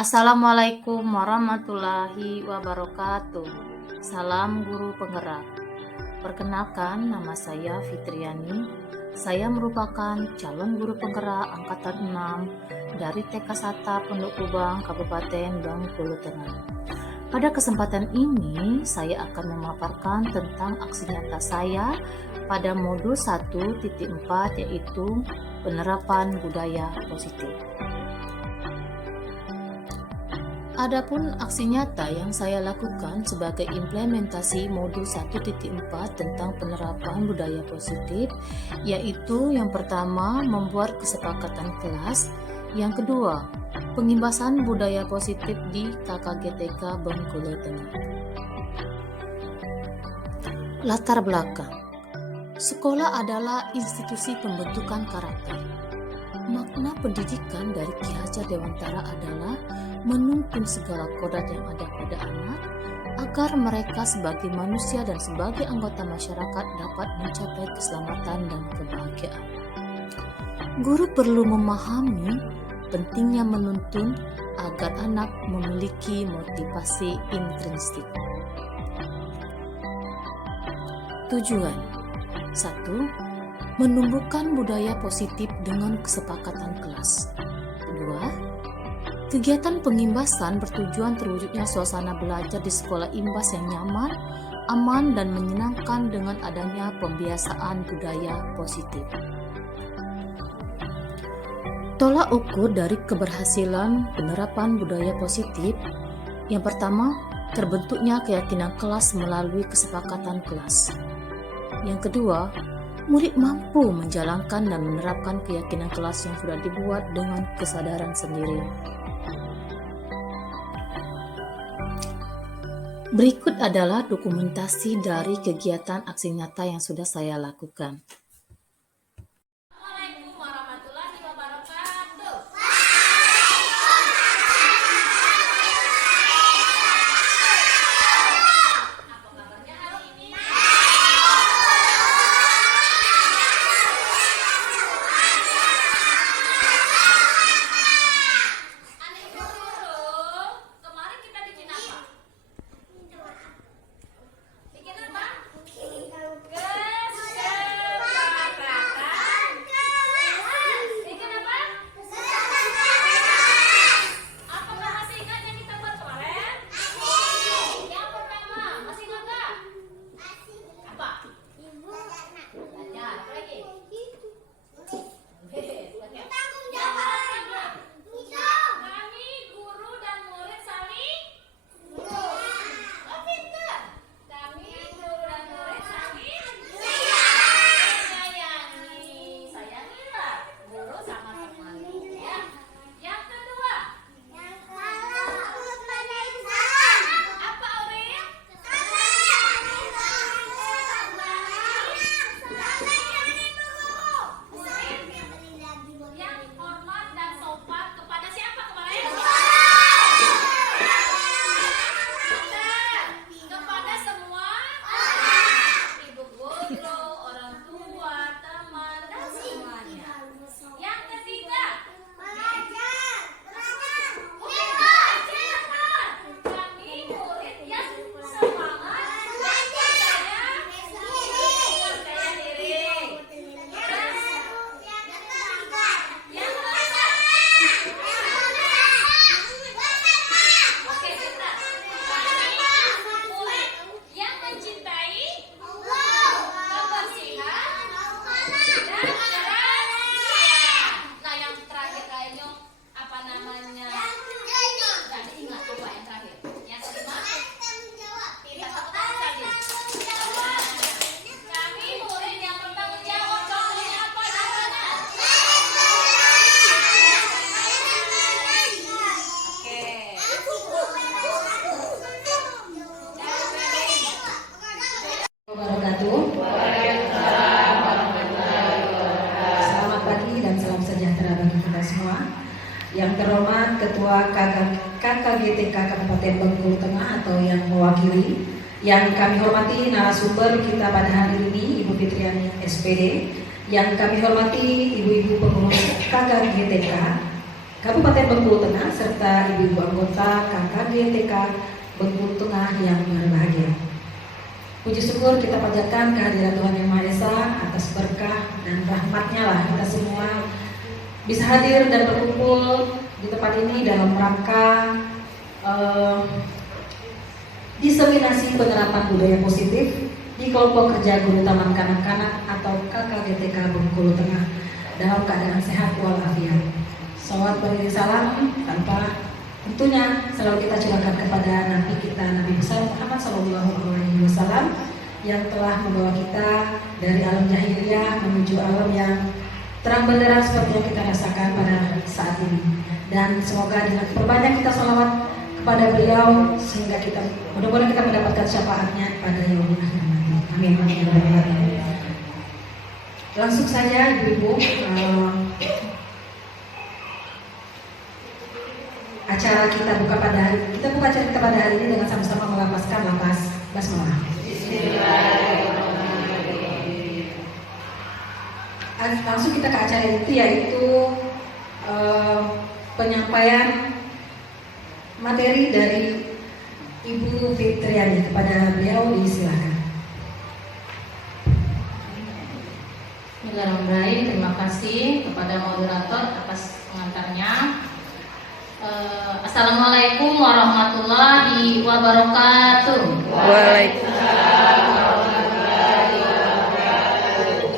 Assalamualaikum warahmatullahi wabarakatuh. Salam Guru Penggerak. Perkenalkan, nama saya Fitriani. Saya merupakan calon guru penggerak angkatan 6 dari TK Sata Pondok Kubang, Kabupaten Bengkulu Tengah. Pada kesempatan ini, saya akan memaparkan tentang aksi nyata saya pada modul 1.4, yaitu penerapan budaya positif. Adapun aksi nyata yang saya lakukan sebagai implementasi modul 1.4 tentang penerapan budaya positif, yaitu yang pertama membuat kesepakatan kelas, yang kedua pengimbasan budaya positif di KKGTK Bengkulu Tengah. Latar belakang: sekolah adalah institusi pembentukan karakter. Makna pendidikan dari Ki Hajar Dewantara adalah menuntun segala kodrat yang ada pada anak agar mereka sebagai manusia dan sebagai anggota masyarakat dapat mencapai keselamatan dan kebahagiaan. Guru perlu memahami pentingnya menuntun agar anak memiliki motivasi intrinsik. Tujuan: 1. Menumbuhkan budaya positif dengan kesepakatan kelas. 2. Kegiatan pengimbasan bertujuan terwujudnya suasana belajar di sekolah imbas yang nyaman, aman, dan menyenangkan dengan adanya pembiasaan budaya positif. Tolak ukur dari keberhasilan penerapan budaya positif: yang pertama, terbentuknya keyakinan kelas melalui kesepakatan kelas. Yang kedua, murid mampu menjalankan dan menerapkan keyakinan kelas yang sudah dibuat dengan kesadaran sendiri. Berikut adalah dokumentasi dari kegiatan aksi nyata yang sudah saya lakukan. Assalamualaikum warahmatullahi wabarakatuh. Apa kabarnya hari ini? Adik guru, kemarin kita bikin apa? Bikin apa? Kesepakatan. Bikin apa? Apakah masih ingat yang kita buat kemarin? Yang pertama, masih ingat nggak? Apa? Belajar. Apa lagi? Kami guru dan murid saling. Oh, pintar. Kami guru dan murid saling sayangi. Sayangilah guru sama temanmu, ya. Yang kedua, apa Aurel? Murid yang hormat dan sopan kepada siapa kemarin? Benar. Kepada semua ibu guru, orang tua, teman, dan semuanya. Yang ketiga, kami murid yang semangat percaya diri. Yang keempat, oke, bentar. Kami murid yang mencintai kebersihan dan kerasian. Nah, yang terakhir kayaknya apa namanya? Nggak diingat apa yang terakhir? Yang kelima, kita sebut saja. Kami murid yang bertanggung jawab. Contohnya apa namanya? Oke. Wabarakatuh. Selamat pagi dan salam sejahtera bagi kita semua. Yang terhormat Ketua KKGTK Kabupaten Bengkulu Tengah atau yang mewakili, yang kami hormati narasumber kita pada hari ini Ibu Fitriani SPD, yang kami hormati ibu-ibu pengurus KKGTK, Kabupaten Bengkulu Tengah serta ibu-ibu anggota KKGTK Bengkulu Tengah yang berbahagia. Puji syukur kita panjatkan kehadiran Tuhan Yang Maha Esa atas berkah dan rahmat-Nya lah kita semua bisa hadir dan berkumpul di tempat ini dalam rangka diseminasi penerapan budaya positif di kelompok kerja guru taman kanak-kanak atau KKGTK Bengkulu Tengah dalam keadaan sehat walafiat. Salawat beriring salam tanpa tentunya selalu kita curahkan kepada Nabi kita Nabi besar Muhammad SAW yang telah membawa kita dari alam jahiliyah menuju alam yang terang benderang seperti yang kita rasakan pada saat ini. Dan semoga dengan perbanyak kita salawat kepada beliau sehingga kita mudah-mudahan kita mendapatkan syafaatnya pada yaumul akhir nanti. Amin. Langsung saja ibu-ibu, acara kita buka acara kita pada hari ini dengan sama-sama melapaskan lapas basmalah. Langsung kita ke acara itu, yaitu penyampaian materi dari Ibu Fitriani. Kepada beliau disilakan. Bismillahirrahmanirrahim. Terima kasih kepada moderator atas pengantarnya. Assalamualaikum warahmatullahi wabarakatuh. Waalaikumsalam warahmatullahi wabarakatuh.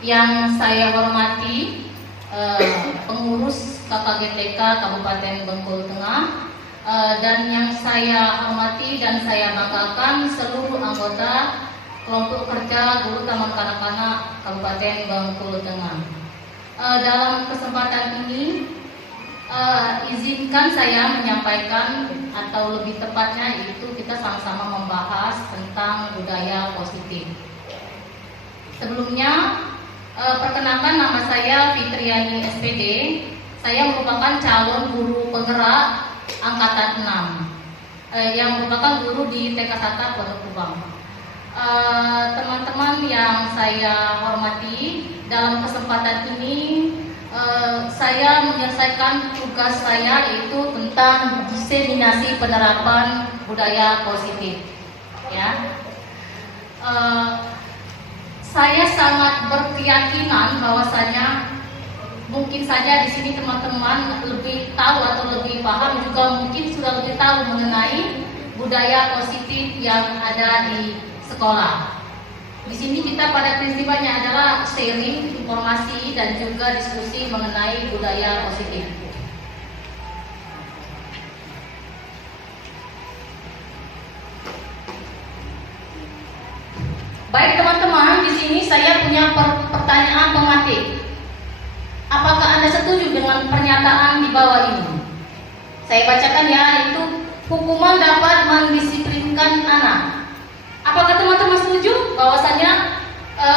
Yang saya hormati pengurus KKGTK Kabupaten Bengkulu Tengah, dan yang saya hormati dan saya banggakan seluruh anggota kelompok kerja guru taman kanak-kanak Kabupaten Bengkulu Tengah. Dalam kesempatan ini izinkan saya menyampaikan, atau lebih tepatnya itu kita sama-sama membahas tentang budaya positif. Sebelumnya perkenalkan, nama saya Fitriani SPD. Saya merupakan calon guru penggerak angkatan 6 yang merupakan guru di TK Sata Pondok Kubang. Teman-teman yang saya hormati, dalam kesempatan ini saya menyelesaikan tugas saya, yaitu tentang diseminasi penerapan budaya positif. Ya, saya sangat berkeyakinan bahwasanya mungkin saja di sini teman-teman lebih tahu atau lebih paham, juga mungkin sudah lebih tahu mengenai budaya positif yang ada di sekolah. Di sini kita pada prinsipnya adalah sharing informasi dan juga diskusi mengenai budaya positif. Baik teman-teman, di sini saya punya pertanyaan pematik. Apakah Anda setuju dengan pernyataan di bawah ini? Saya bacakan ya, yaitu hukuman dapat mendisiplinkan anak. Apakah teman-teman setuju bahwasanya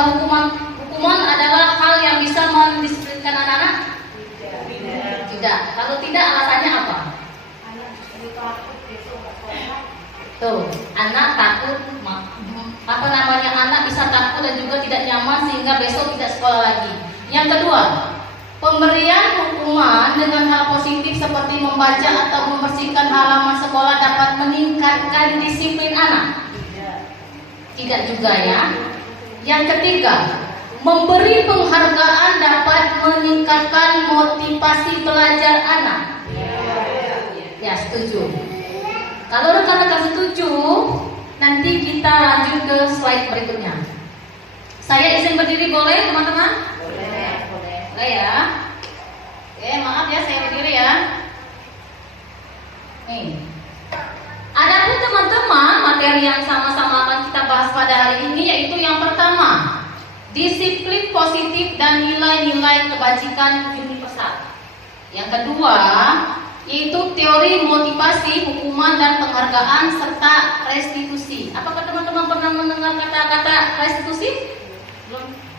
hukuman adalah hal yang bisa mendisiplinkan anak-anak? Tidak. Kalau tidak, alasannya apa? Tuh, anak takut, anak bisa takut dan juga tidak nyaman sehingga besok tidak sekolah lagi. Yang kedua, pemberian hukuman dengan hal positif seperti membaca atau membersihkan halaman sekolah dapat meningkatkan disiplin anak. Tidak juga ya. Yang ketiga, memberi penghargaan dapat meningkatkan motivasi belajar anak. Ya, setuju. Kalau rekan-rekan setuju, nanti kita lanjut ke slide berikutnya. Saya izin berdiri, boleh teman-teman? Boleh ya. Oke, maaf ya, saya berdiri ya. Nih. Adapun teman-teman, materi yang sama-sama akan kita bahas pada hari ini yaitu yang pertama, disiplin positif dan nilai-nilai kebajikan universal. Yang kedua, yaitu teori motivasi, hukuman dan penghargaan serta restitusi. Apakah teman-teman pernah mendengar kata-kata restitusi?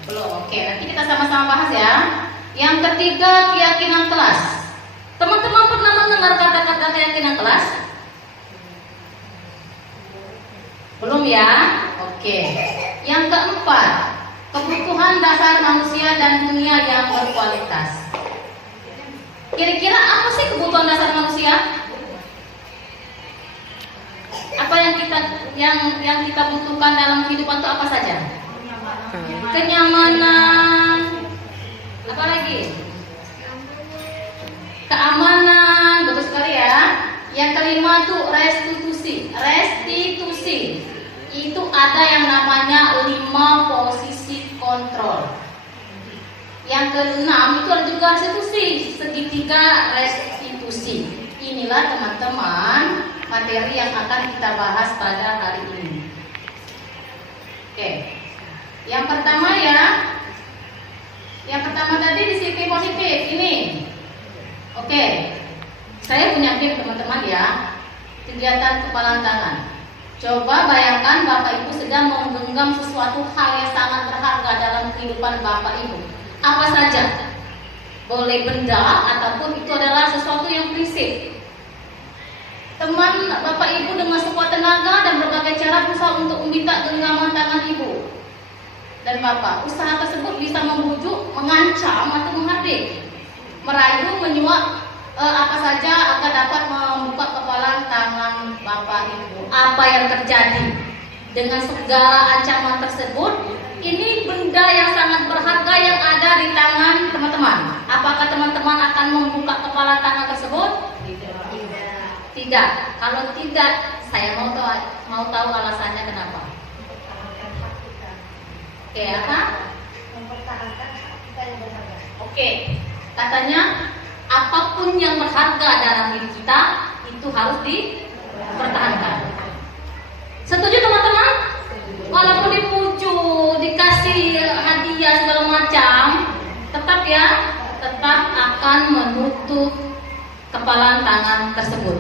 Belum. Oke, nanti kita sama-sama bahas ya. Yang ketiga, keyakinan kelas. Teman-teman pernah mendengar kata-kata keyakinan kelas? Belum ya? Oke. Yang keempat, kebutuhan dasar manusia dan dunia yang berkualitas. Kira-kira apa sih kebutuhan dasar manusia? Apa yang kita butuhkan dalam kehidupan itu apa saja? Kenyamanan, apa lagi? Keamanan, betul sekali ya. Yang kelima tuh restitusi. Restitusi itu ada yang namanya 5 posisi kontrol. Yang keenam itu ada juga restitusi, segitiga restitusi. Inilah teman-teman materi yang akan kita bahas pada hari ini. Oke. Yang pertama ya. Yang pertama tadi di sisi positif ini. Oke. Saya punya tip teman-teman ya. Kegiatan kepalan tangan. Coba bayangkan Bapak Ibu sedang menggenggam sesuatu hal yang sangat berharga dalam kehidupan Bapak Ibu. Apa saja? Boleh benda ataupun itu adalah sesuatu yang prinsip. Teman Bapak Ibu dengan sekuat tenaga dan berbagai cara berusaha untuk meminta genggaman tangan Ibu dan Bapak. Usaha tersebut bisa membujuk, mengancam atau menghardik, merayu, menyuap apa saja agar dapat membuka kepalan tangan Bapak Ibu. Apa yang terjadi dengan segala ancaman tersebut? Ini benda yang sangat berharga yang ada di tangan teman-teman. Apakah teman-teman akan membuka kepala tangan tersebut? Tidak. Kalau tidak, saya mau tahu alasannya kenapa. Oke, apa? Oke, katanya apapun yang berharga dalam diri kita itu harus dipertahankan. Setuju teman-teman? Walaupun dipuju, dikasih hadiah segala macam, tetap akan menutup kepalan tangan tersebut.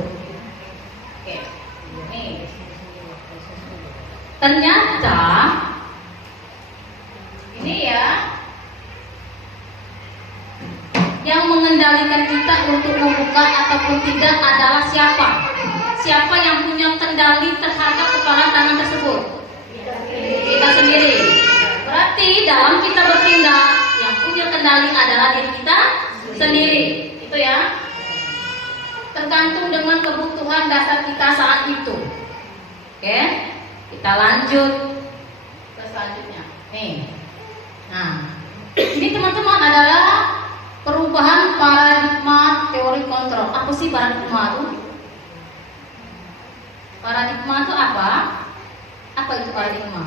Oke, nih. Ternyata ini ya, yang mengendalikan kita untuk membuka ataupun tidak adalah siapa? Siapa yang punya kendali terhadap kepalan tangan tersebut? Kita sendiri. Berarti dalam kita bertindak, yang punya kendali adalah diri kita sendiri. Itu ya. Tergantung dengan kebutuhan dasar kita saat itu. Oke, kita lanjut ke selanjutnya. Nih. Nah, ini teman-teman adalah perubahan paradigma teori kontrol. Apa sih paradigma itu? Paradigma itu apa? Apa itu paradigma?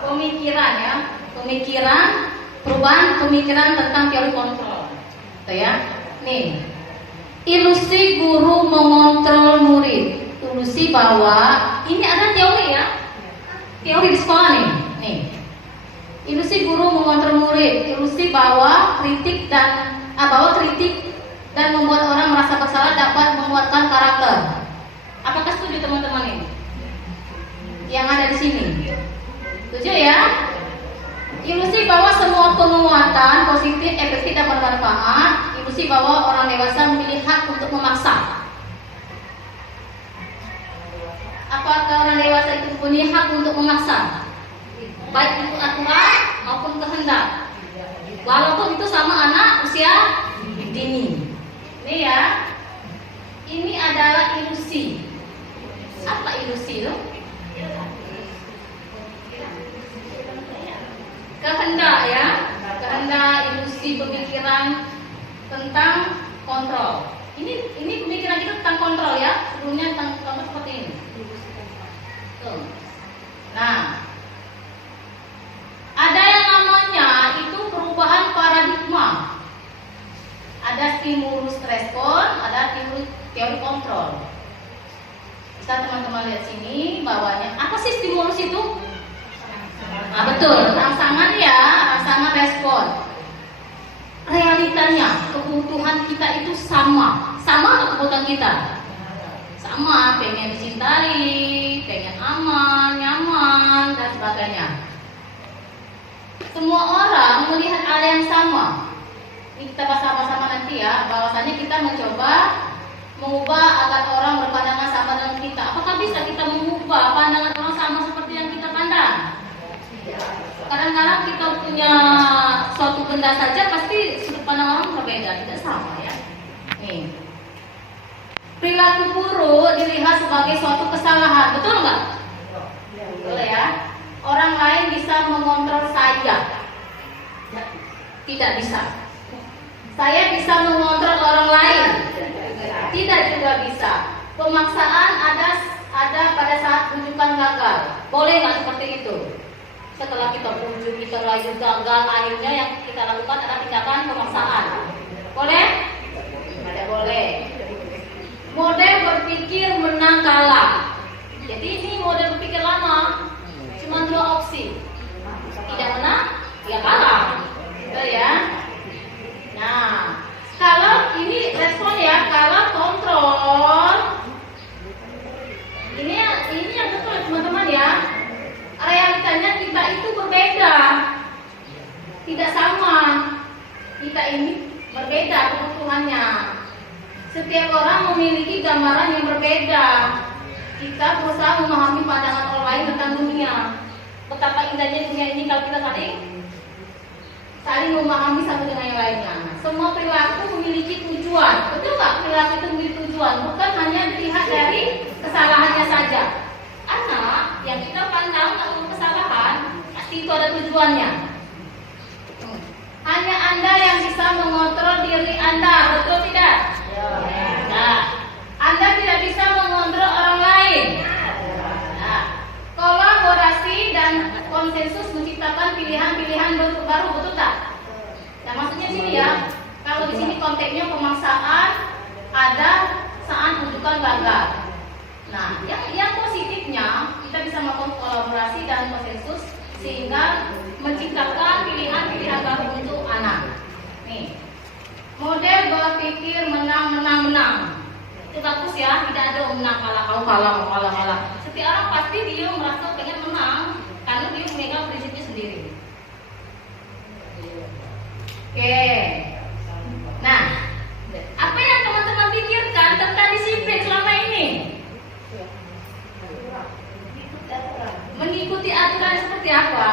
Pemikiran ya, perubahan pemikiran tentang teori kontrol. Itu ya. Nih, ilusi guru mengontrol murid. Ilusi bahwa ini ada teori ya, teori di sekolah nih. Ilusi guru mengontrol murid. Ilusi bahwa kritik dan membuat orang merasa bersalah dapat menguatkan karakter. Apakah setuju teman-teman ini? Yang ada di sini. Setuju ya? Ilusi bahwa semua penguatan positif, efektif dan bermanfaat. Ilusi bahwa orang dewasa memiliki hak untuk memaksa. Apakah orang dewasa itu punya hak untuk memaksa? Baik itu aturan maupun kehendak. Walaupun itu sama anak usia dini. Ini ya. Ini adalah ilusi. Apa ilusi itu? Kehendak ya. Kehendak, ilusi, pemikiran tentang kontrol. Ini pemikiran kita tentang kontrol ya. Sebelumnya tentang kontrol seperti ini. Tuh. Nah, ada yang namanya itu perubahan paradigma. Ada stimulus respon, ada teori kontrol. Bisa teman-teman lihat sini bawahnya. Apa sih stimulus itu? Nah, betul, rangsangan ya, rangsangan respon. Realitanya kebutuhan kita itu sama kebutuhan kita. Sama, pengen dicintai, pengen aman, nyaman dan sebagainya. Semua orang melihat hal yang sama. Ini kita bahas sama-sama nanti ya, bahwasanya kita mencoba mengubah agar orang berpandangan sama dengan kita. Apakah bisa kita mengubah pandangan orang sama seperti yang kita pandang? punya suatu benda saja pasti sudut pandang orang berbeda, tidak sama ya. Nih, perilaku buruk dilihat sebagai suatu kesalahan, betul nggak? Betul ya. Orang lain bisa mengontrol saya, tidak bisa. Saya bisa mengontrol orang lain, tidak juga bisa. Pemaksaan ada pada saat rujukan gagal, boleh nggak seperti itu? Setelah kita bujuk, kita rayu gagal, akhirnya yang kita lakukan adalah tindakan pemaksaan. Boleh? Tidak boleh. Model berpikir menang kalah. Jadi ini model berpikir lama, cuma 2 opsi. Tidak menang, ya kalah. Betul ya? Nah, kalau ini respon ya, kalau kontrol. Ini yang betul teman-teman ya. Realitanya kita itu berbeda, tidak sama. Kita ini berbeda kebutuhannya. Setiap orang memiliki gambaran yang berbeda. Kita berusaha memahami pandangan orang lain tentang dunia. Betapa indahnya dunia ini kalau kita saling memahami satu dengan yang lainnya. Semua perilaku memiliki tujuan. Betul nggak? Perilaku itu memiliki tujuan, bukan hanya dilihat dari kesalahannya saja. Anak yang kita pandang kalau kesalahan, pasti itu ada tujuannya. Hanya Anda yang bisa mengontrol diri Anda, betul tidak? Nah, Anda tidak bisa mengontrol orang lain. Nah, kolaborasi dan konsensus menciptakan pilihan-pilihan baru, betul tak? Nah, maksudnya sini ya, kalau di sini konteksnya pemaksaan ada saat rujukan gagal. Nah, yang positifnya kita bisa melakukan kolaborasi dan konsensus sehingga menciptakan pilihan-pilihan baru untuk anak. Nih, model berpikir menang. Itu bagus ya, tidak ada menang kalah. Setiap orang pasti dia merasa pengen menang karena dia memegang prinsipnya sendiri. Oke. Nah, apa yang teman-teman pikirkan tentang disiplin selama ini? Mengikuti aturan seperti apa?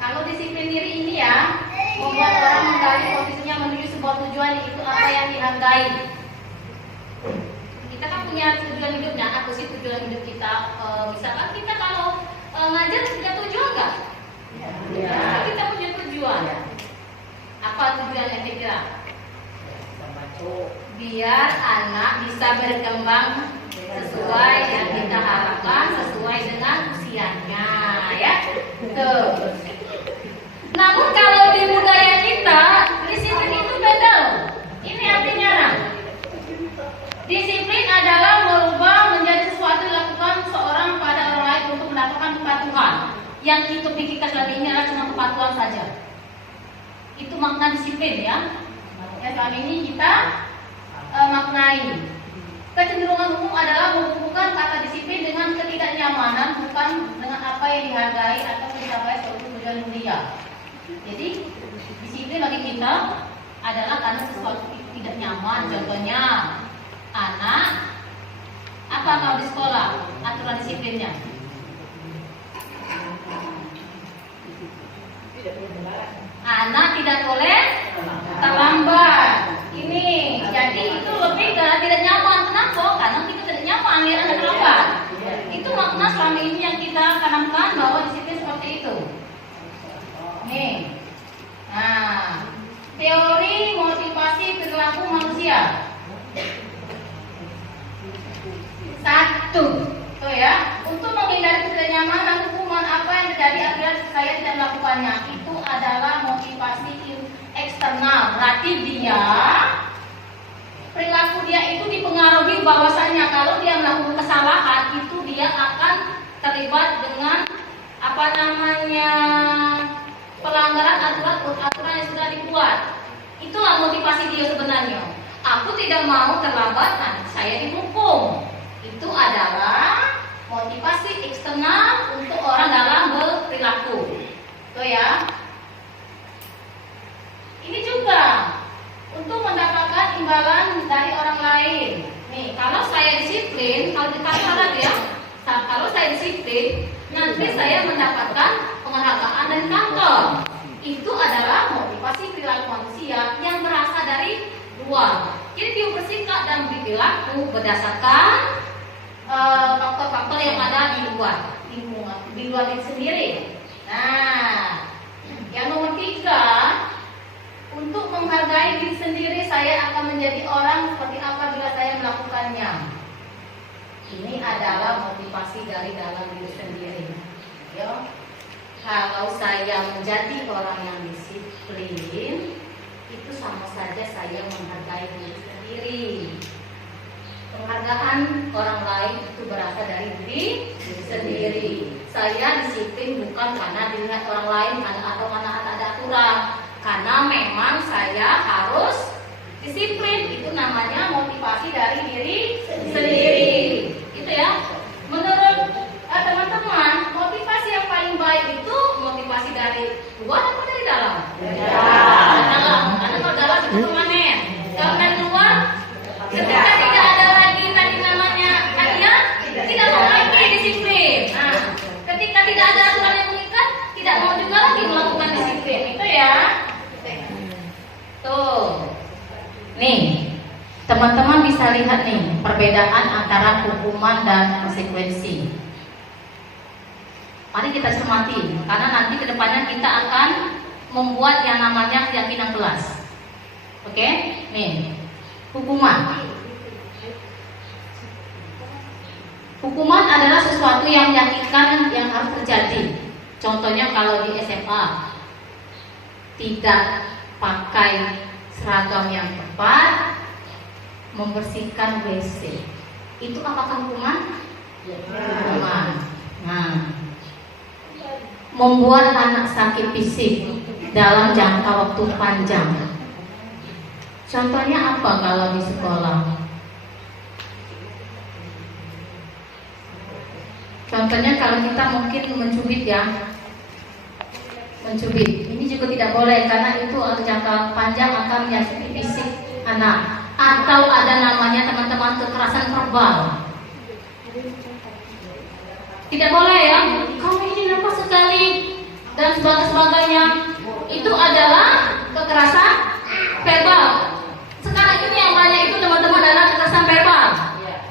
Kalau disiplin diri ini ya, membuat orang menggali posisinya menuju sebuah tujuan, yaitu apa yang dihargai. Kita kan punya tujuan hidupnya. Apa sih tujuan hidup kita? Misalkan kita kalau ngajar punya tujuan nggak? Ya. Kita punya tujuan. Apa tujuannya kira-kira? Biar anak bisa berkembang sesuai yang kita harapkan, sesuai dengan usianya, ya. Tuh. Namun kalau di budaya kita, disiplin itu beda. Ini artinya nah, disiplin adalah merubah menjadi sesuatu yang dilakukan seorang pada orang lain untuk mendapatkan kepatuhan. Yang kita pikirkan selama ini adalah cuma kepatuhan saja. Itu makna disiplin ya. Yang selama ini kita maknai. Kecenderungan umum adalah menghubungkan kata disiplin dengan ketidaknyamanan, bukan dengan apa yang dihargai atau mencapai suatu tujuan mulia. Jadi disiplin bagi kita adalah karena sesuatu tidak nyaman. Contohnya anak apa kalau di sekolah aturan disiplinnya? Anak tidak boleh terlambat. Ini jadi itu lebih ke tidak nyaman. Kenapa? Karena kita tidak nyaman lihat anak terlambat. Itu makna selama ini yang kita tanamkan bahwa disiplin seperti itu. Nih, nah teori motivasi perilaku manusia. 1, tuh ya, untuk menghindari ketidaknyamanan hukuman apa yang terjadi agar saya tidak melakukannya, itu adalah motivasi eksternal. Berarti dia perilaku dia itu dipengaruhi bahwasanya kalau dia melakukan kesalahan itu dia akan terlibat dengan apa namanya pelanggaran aturan yang sudah dibuat. Itulah motivasi dia sebenarnya. Aku tidak mau terlambat, nanti saya dihukum. Itu adalah motivasi eksternal untuk orang dalam berperilaku. Tuh ya. Ini juga untuk mendapatkan imbalan dari orang lain. Nih, kalau saya disiplin, kalau dikatakan ya, kalau saya disiplin disiplin, nanti saya mendapatkan penghargaan dari kantor. Itu adalah motivasi perilaku manusia yang berasal dari luar. Jadi dia bersikap dan berperilaku berdasarkan faktor-faktor yang ada di luar lingkungan, di luar diri sendiri. Nah, yang nomor 3, untuk menghargai diri sendiri, saya akan menjadi orang seperti apa bila saya melakukannya. Ini adalah motivasi dari dalam diri sendiri. Ya. Kalau saya menjadi orang yang disiplin, itu sama saja saya menghargai diri sendiri. Penghargaan orang lain itu berasal dari diri sendiri. Saya disiplin bukan karena dilihat orang lain atau karena ada aturan, karena memang saya harus disiplin. Itu namanya motivasi dari diri sendiri. Gitu ya. Menurut teman-teman, motivasi yang paling baik itu motivasi dari luar atau dari dalam? Dalam. Karena kalau dalam itu permanen. Kalau dari luar, ketika tidak ada lagi tadi namanya hadiah, tidak mau lagi disiplin. Nah, ketika tidak ada aturan yang mengikat, tidak mau juga lagi melakukan disiplin. Itu ya. Tuh. Nih, teman-teman bisa lihat nih perbedaan antara hukuman dan konsekuensi. Mari kita cermati, karena nanti kedepannya kita akan membuat yang namanya keyakinan kelas. Oke, nih hukuman. Hukuman adalah sesuatu yang menyakitkan yang harus terjadi. Contohnya kalau di SMA tidak pakai seragam yang tepat, membersihkan WC, itu apakah hukuman? Hukuman. Nah, membuat anak sakit fisik dalam jangka waktu panjang. Contohnya apa kalau di sekolah? Contohnya kalau kita mungkin mencubit ya, mencubit. Ini juga tidak boleh karena itu jangka panjang akan menyakiti fisik anak. Atau ada namanya teman-teman kekerasan verbal. Tidak boleh ya, kamu ini nakal sekali dan sebagainya. Itu adalah kekerasan verbal. Sekarang ini yang banyak itu teman-teman adalah kekerasan verbal,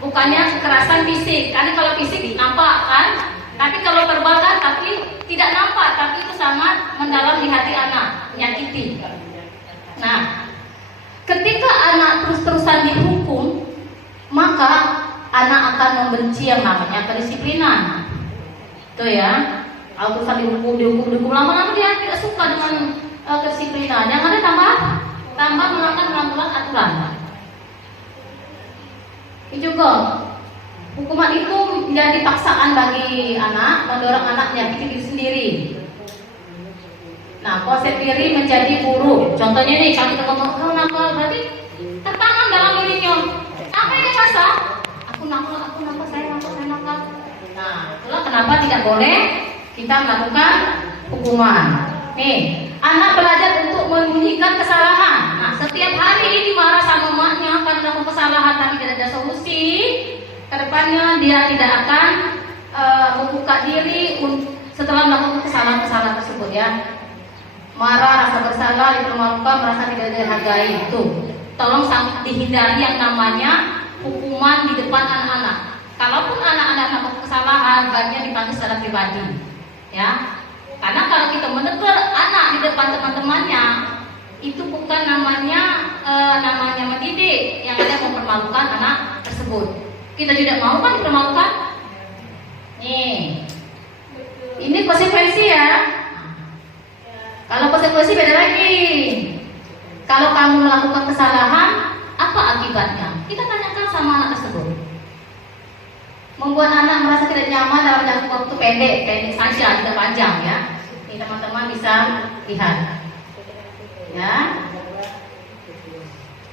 bukannya kekerasan fisik. Karena kalau fisik nampak kan, tapi kalau verbal kan tapi tidak nampak, tapi itu sangat mendalam di hati anak, menyakiti. Nah, ketika anak terus-terusan dihukum, maka anak akan membenci yang namanya kedisiplinan. Itu ya. Kalau terusan dihukum lama-lama dia tidak suka dengan kedisiplinan. Yang ada tambah melanggar aturan. Ini juga hukuman itu menjadi paksaan bagi anak, mendorong anak menyakiti diri sendiri. Nah, konsep diri menjadi buruk. Contohnya nih, kalau kita ngomong kau nakal, berarti tertanam dalam dirinya. Apa yang dia rasa? Aku nakal, saya nakal. Nah, itulah kenapa tidak boleh kita melakukan hukuman. Nih, anak belajar untuk menyembunyikan kesalahan. Nah, setiap hari ini marah sama emaknya karena melakukan kesalahan tapi tidak ada solusi. Kedepannya dia tidak akan membuka diri setelah melakukan kesalahan-kesalahan tersebut ya. Marah, rasa bersalah, dipermalukan, merasa tidak dihargai. Itu tolong dihindari yang namanya hukuman di depan anak-anak. Kalaupun anak-anak melakukan kesalahan, baiknya dipanggil secara pribadi, ya. Karena kalau kita menegur anak di depan teman-temannya, itu bukan namanya mendidik, yang ada mempermalukan anak tersebut. Kita tidak mau kan dipermalukan. Nih, ini konsekuensi ya. Kalau konsekuensi beda lagi. Kalau kamu melakukan kesalahan, apa akibatnya? Kita tanyakan sama anak tersebut. Membuat anak merasa tidak nyaman dalam jangka waktu pendek saja, tidak panjang ya. Ini teman-teman bisa lihat. Ya.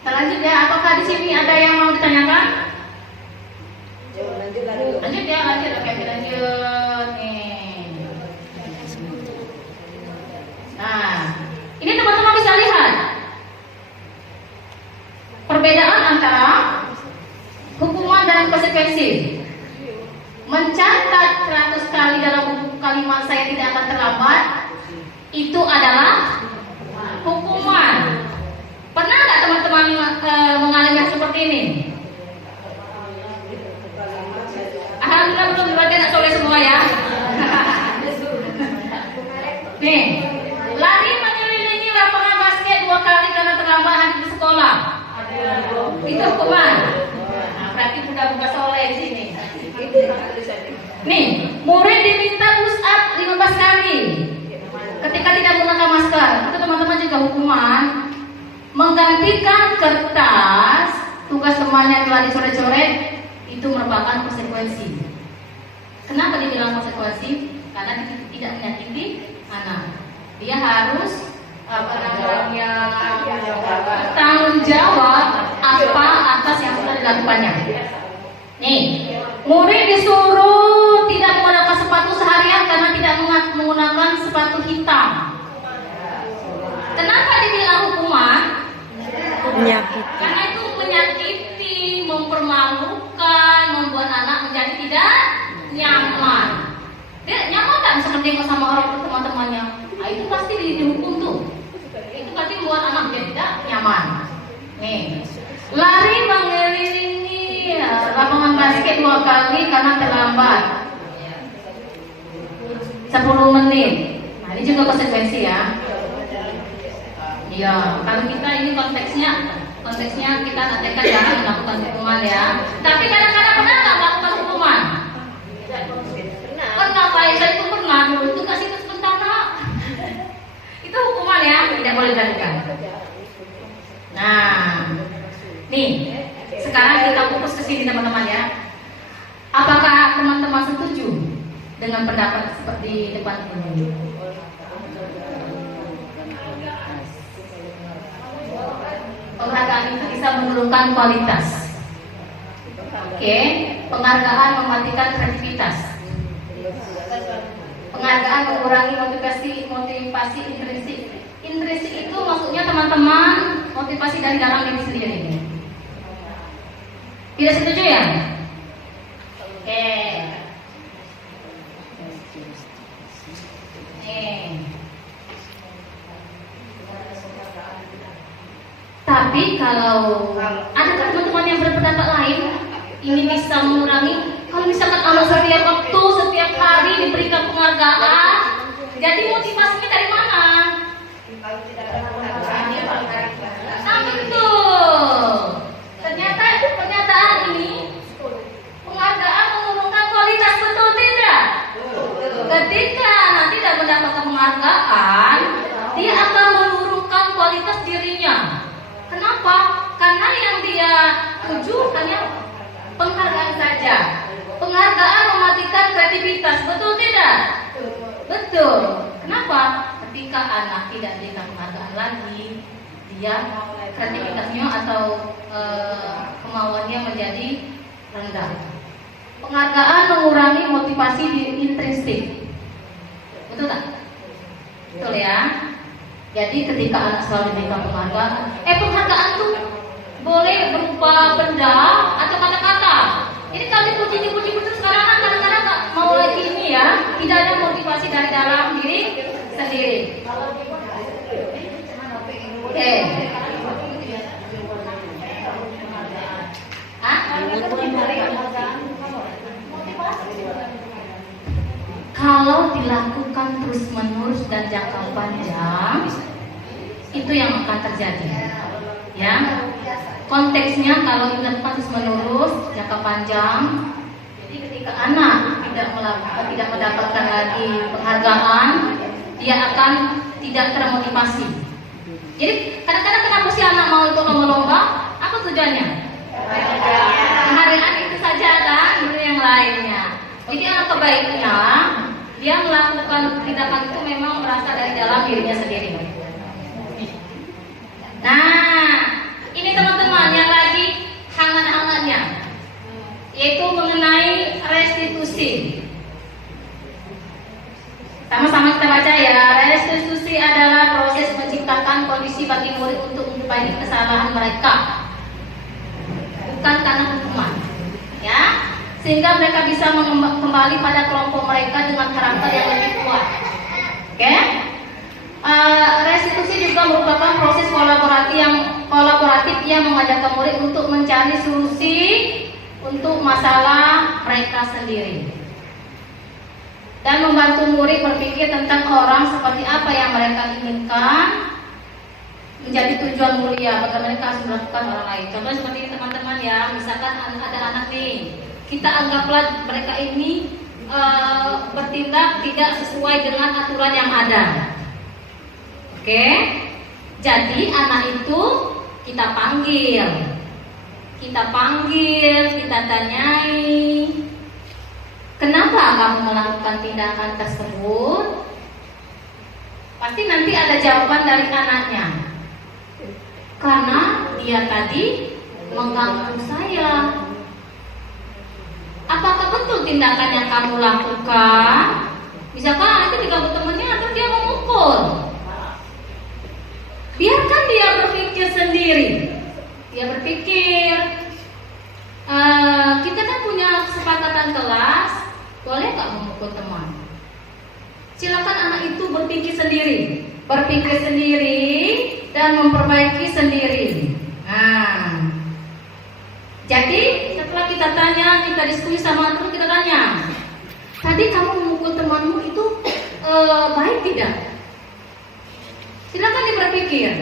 Lanjut ya. Apakah di sini ada yang mau ditanyakan? Lanjut ya, lanjut. Oke, lanjut. Nih. Nah, ini teman-teman bisa lihat perbedaan antara hukuman dan konsekuensi. Mencatat 100 kali terlambat itu adalah hukuman. Pernah nggak teman-teman mengalami yang seperti ini? Alhamdulillah belum, berarti anak soleh semua ya. Nih, lari mengelilingi lapangan basket 2 kali karena terlambat hadir di sekolah. Itu hukuman. Nah, berarti sudah buka soleh di sini. Nih, murid diminta push up 15 kali ketika tidak menggunakan masker. Itu teman-teman juga hukuman. Menggantikan kertas tugas temannya telah dicoret-coret itu merupakan konsekuensi. Kenapa dibilang konsekuensi? Karena tidak menyakiti anak. Dia harus tanggung jawab apa atas yang sudah dilakukannya. Nih, murid disuruh tidak menggunakan sepatu seharian karena tidak menggunakan sepatu hitam. Kenapa dibilang hukuman? Menyakiti. Karena itu menyakiti, mempermalukan, membuat anak menjadi tidak nyaman. Dia nyaman nggak bisa menengok sama orang teman-temannya? Nah, itu pasti dihukum tuh. Itu pasti membuat anak menjadi tidak nyaman. Nih, lari mengelilingi lapangan basket 2 kali karena terlambat 10 menit. Nah, ini juga konsekuensi ya. Iya, kalau kita ini konteksnya kita nantikan jangan melakukan hukuman ya. Tapi kadang-kadang pernah nggak melakukan hukuman? Pernah, Pak. Saya itu pernah dulu itu kasih itu sebentar nak. Itu hukuman ya, tidak boleh dilakukan. Nah, nih sekarang kita fokus ke sini teman-teman ya. Apakah teman-teman setuju dengan pendapat seperti depan ini? Penghargaan itu bisa menurunkan kualitas. Oke, penghargaan mematikan kreativitas. Penghargaan mengurangi motivasi intrinsik. Intrinsik itu maksudnya teman-teman motivasi dari dalam diri sendiri. Tidak setuju ya? Oke. Tapi kalau ada teman-teman yang berpendapat lain, ini bisa mengurangi. Kalau misalkan anak setiap waktu, setiap hari diberikan penghargaan, jadi motivasinya dari mana? Nah, betul. Ternyata itu pernyataan ini penghargaan menurunkan kualitas, betul tidak? Ketika nanti tidak mendapatkan penghargaan, dia akan menurunkan kualitas dirinya. Kenapa? Karena yang dia tuju hanya penghargaan saja. Penghargaan mematikan kreativitas, betul tidak? Betul. Kenapa? Ketika anak tidak diberikan penghargaan lagi, dia kreativitasnya atau kemauannya menjadi rendah. Penghargaan mengurangi motivasi di intrinsik. Betul tak? Betul ya? Jadi ketika anak selalu diberikan penghargaan, penghargaan itu boleh berupa benda atau kata-kata. Jadi kalau dipuji terus sekarang anak kadang-kadang nggak mau lagi ini ya, tidak ada motivasi dari dalam diri sendiri. Oke. Kalau dilakukan terus-menerus dan jangka panjang, itu yang akan terjadi. Ya, konteksnya kalau dilakukan terus-menerus jangka panjang, jadi ketika anak tidak mendapatkan lagi penghargaan, dia akan tidak termotivasi. Jadi kadang-kadang kenapa sih anak mau ikut lomba-lomba? Apa tujuannya? Penghargaan itu saja kan, dulu yang lainnya. Jadi alangkah baiknya dia melakukan tindakan itu memang berasal dari dalam dirinya sendiri. Nah, ini teman-teman yang lagi hangat-hangatnya, yaitu mengenai restitusi. Sama-sama kita baca ya. Restitusi adalah proses menciptakan kondisi bagi murid untuk mengubah kesalahan mereka, bukan karena hukuman, ya, sehingga mereka bisa kembali pada kelompok mereka dengan karakter yang lebih kuat. Oke? Restitusi juga merupakan proses kolaboratif yang mengajak murid untuk mencari solusi untuk masalah mereka sendiri dan membantu murid berpikir tentang orang seperti apa yang mereka inginkan menjadi tujuan mulia, bagaimana mereka harus melakukan orang lain. Contoh seperti ini teman-teman ya, misalkan ada anak nih, kita anggaplah mereka ini bertindak tidak sesuai dengan aturan yang ada. Oke, jadi anak itu kita panggil, kita tanyai, kenapa kamu melakukan tindakan tersebut? Pasti nanti ada jawaban dari anaknya. Karena dia tadi mengganggu saya. Apakah betul tindakan yang kamu lakukan? Misalkan anak itu diganggu temannya atau dia memukul? Biarkan dia berpikir sendiri. Dia berpikir, kita kan punya kesepakatan kelas, boleh nggak memukul teman? Silakan anak itu berpikir sendiri dan memperbaiki sendiri. Nah, jadi setelah kita tanya, kita diskusi sama teman, kita tanya, tadi kamu memukul temanmu itu baik tidak? Silakan dia berpikir,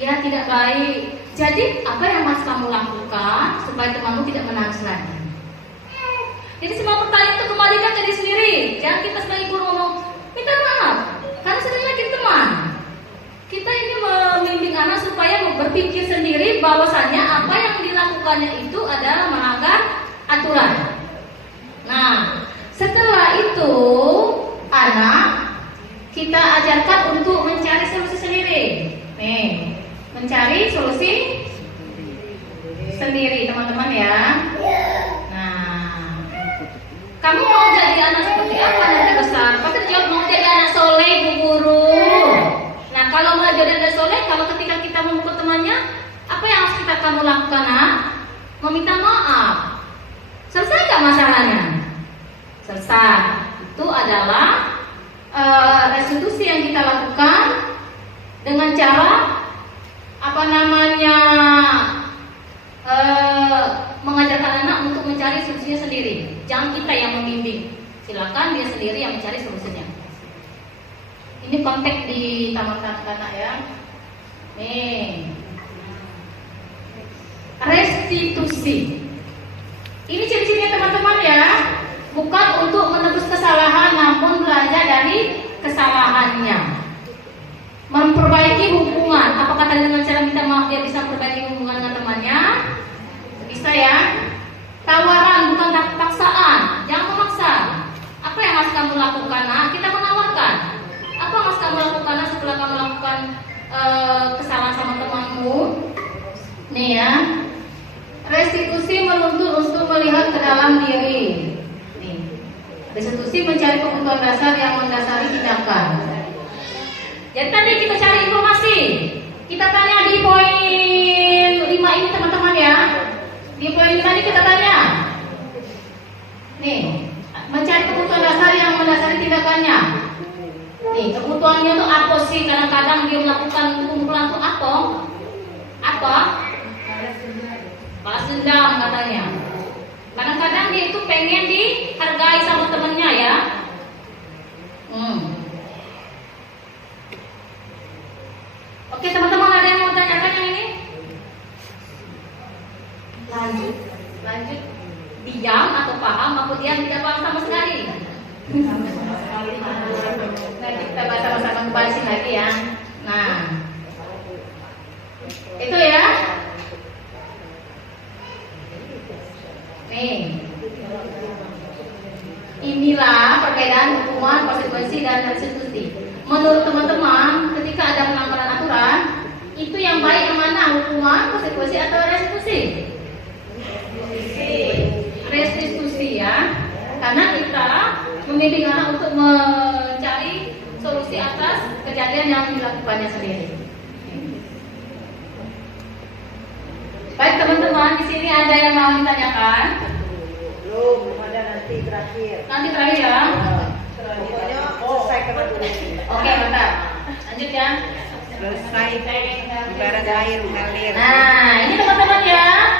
ya tidak baik. Jadi apa yang harus kamu lakukan supaya temanmu tidak menangis lagi? Jadi semua pertanyaan itu kembalikan ke diri sendiri. Jangan kita sebagai guru ngomong minta maaf, karena sebenarnya kita teman. Kita ini membimbing anak supaya berpikir sendiri bahwasanya apa yang dilakukannya itu adalah melanggar aturan. Nah, setelah itu anak kita ajarkan untuk mencari solusi sendiri. Nih, mencari solusi sendiri teman-teman ya. Nah, kamu mau jadi anak seperti apa nanti besar? Pasti jawab mau jadi anak soleh, Bu Guru. Nah, kalau mau jadi anak soleh, kalau ketika kita memukul temannya, apa yang harus kamu lakukan? Meminta maaf. Selesai nggak masalahnya? Selesai. Itu adalah restitusi yang kita lakukan dengan cara mengajarkan anak untuk mencari solusinya sendiri. Jangan kita yang membimbing. Silakan dia sendiri yang mencari solusinya. Ini konteks di taman kanak-kanak ya. Nih, restitusi. Ini ciri-cirinya teman-teman ya. Bukan untuk menebus kesalahan, namun belajar dari kesalahannya. Memperbaiki hubungan. Apakah tadi dengan cara minta maaf dia bisa memperbaiki hubungan dengan temannya? Bisa ya. Tawaran bukan paksaan. Jangan memaksa. Apa yang harus kamu lakukan? Kita menawarkan. Apa yang harus kamu lakukan setelah kamu melakukan kesalahan sama temanmu? Nih ya. Restitusi menuntut untuk melihat ke dalam diri. Nih. Restitusi mencari kebutuhan dasar yang mendasari tindakan. Jadi tadi kita cari informasi. Kita tanya di poin 5 ini teman-teman ya. Di poin 5 ini kita tanya. Nih, mencari kebutuhan dasar yang mendasari tindakannya. Nih, kebutuhannya itu apa sih? Kadang-kadang dia melakukan pengumpulan itu apa? Apa? Balas dendam katanya. Kadang-kadang dia itu pengen dihargai sama temennya ya. Oke teman-teman, ada yang mau tanyakan yang ini? Lanjut. Diam atau paham? Aku diam tidak paham sama sekali. Nanti kita bahas sama-sama kembali sini lagi ya. Nah, itu ya. Nih, inilah perbedaan hukuman, konsekuensi dan restitusi. Menurut teman-teman, ketika ada pelanggaran aturan, itu yang baik yang mana? Hukuman, konsekuensi atau restitusi? Restitusi ya. Karena kita membimbing anak untuk mencari solusi atas kejadian yang dilakukannya sendiri. Baik teman-teman, di sini ada yang mau ditanyakan? Belum ada, nanti terakhir. Nanti terakhir ya. Pokoknya selesai dulu. Oke, Selesai ibarat air mengalir. Nah, ini teman-teman ya,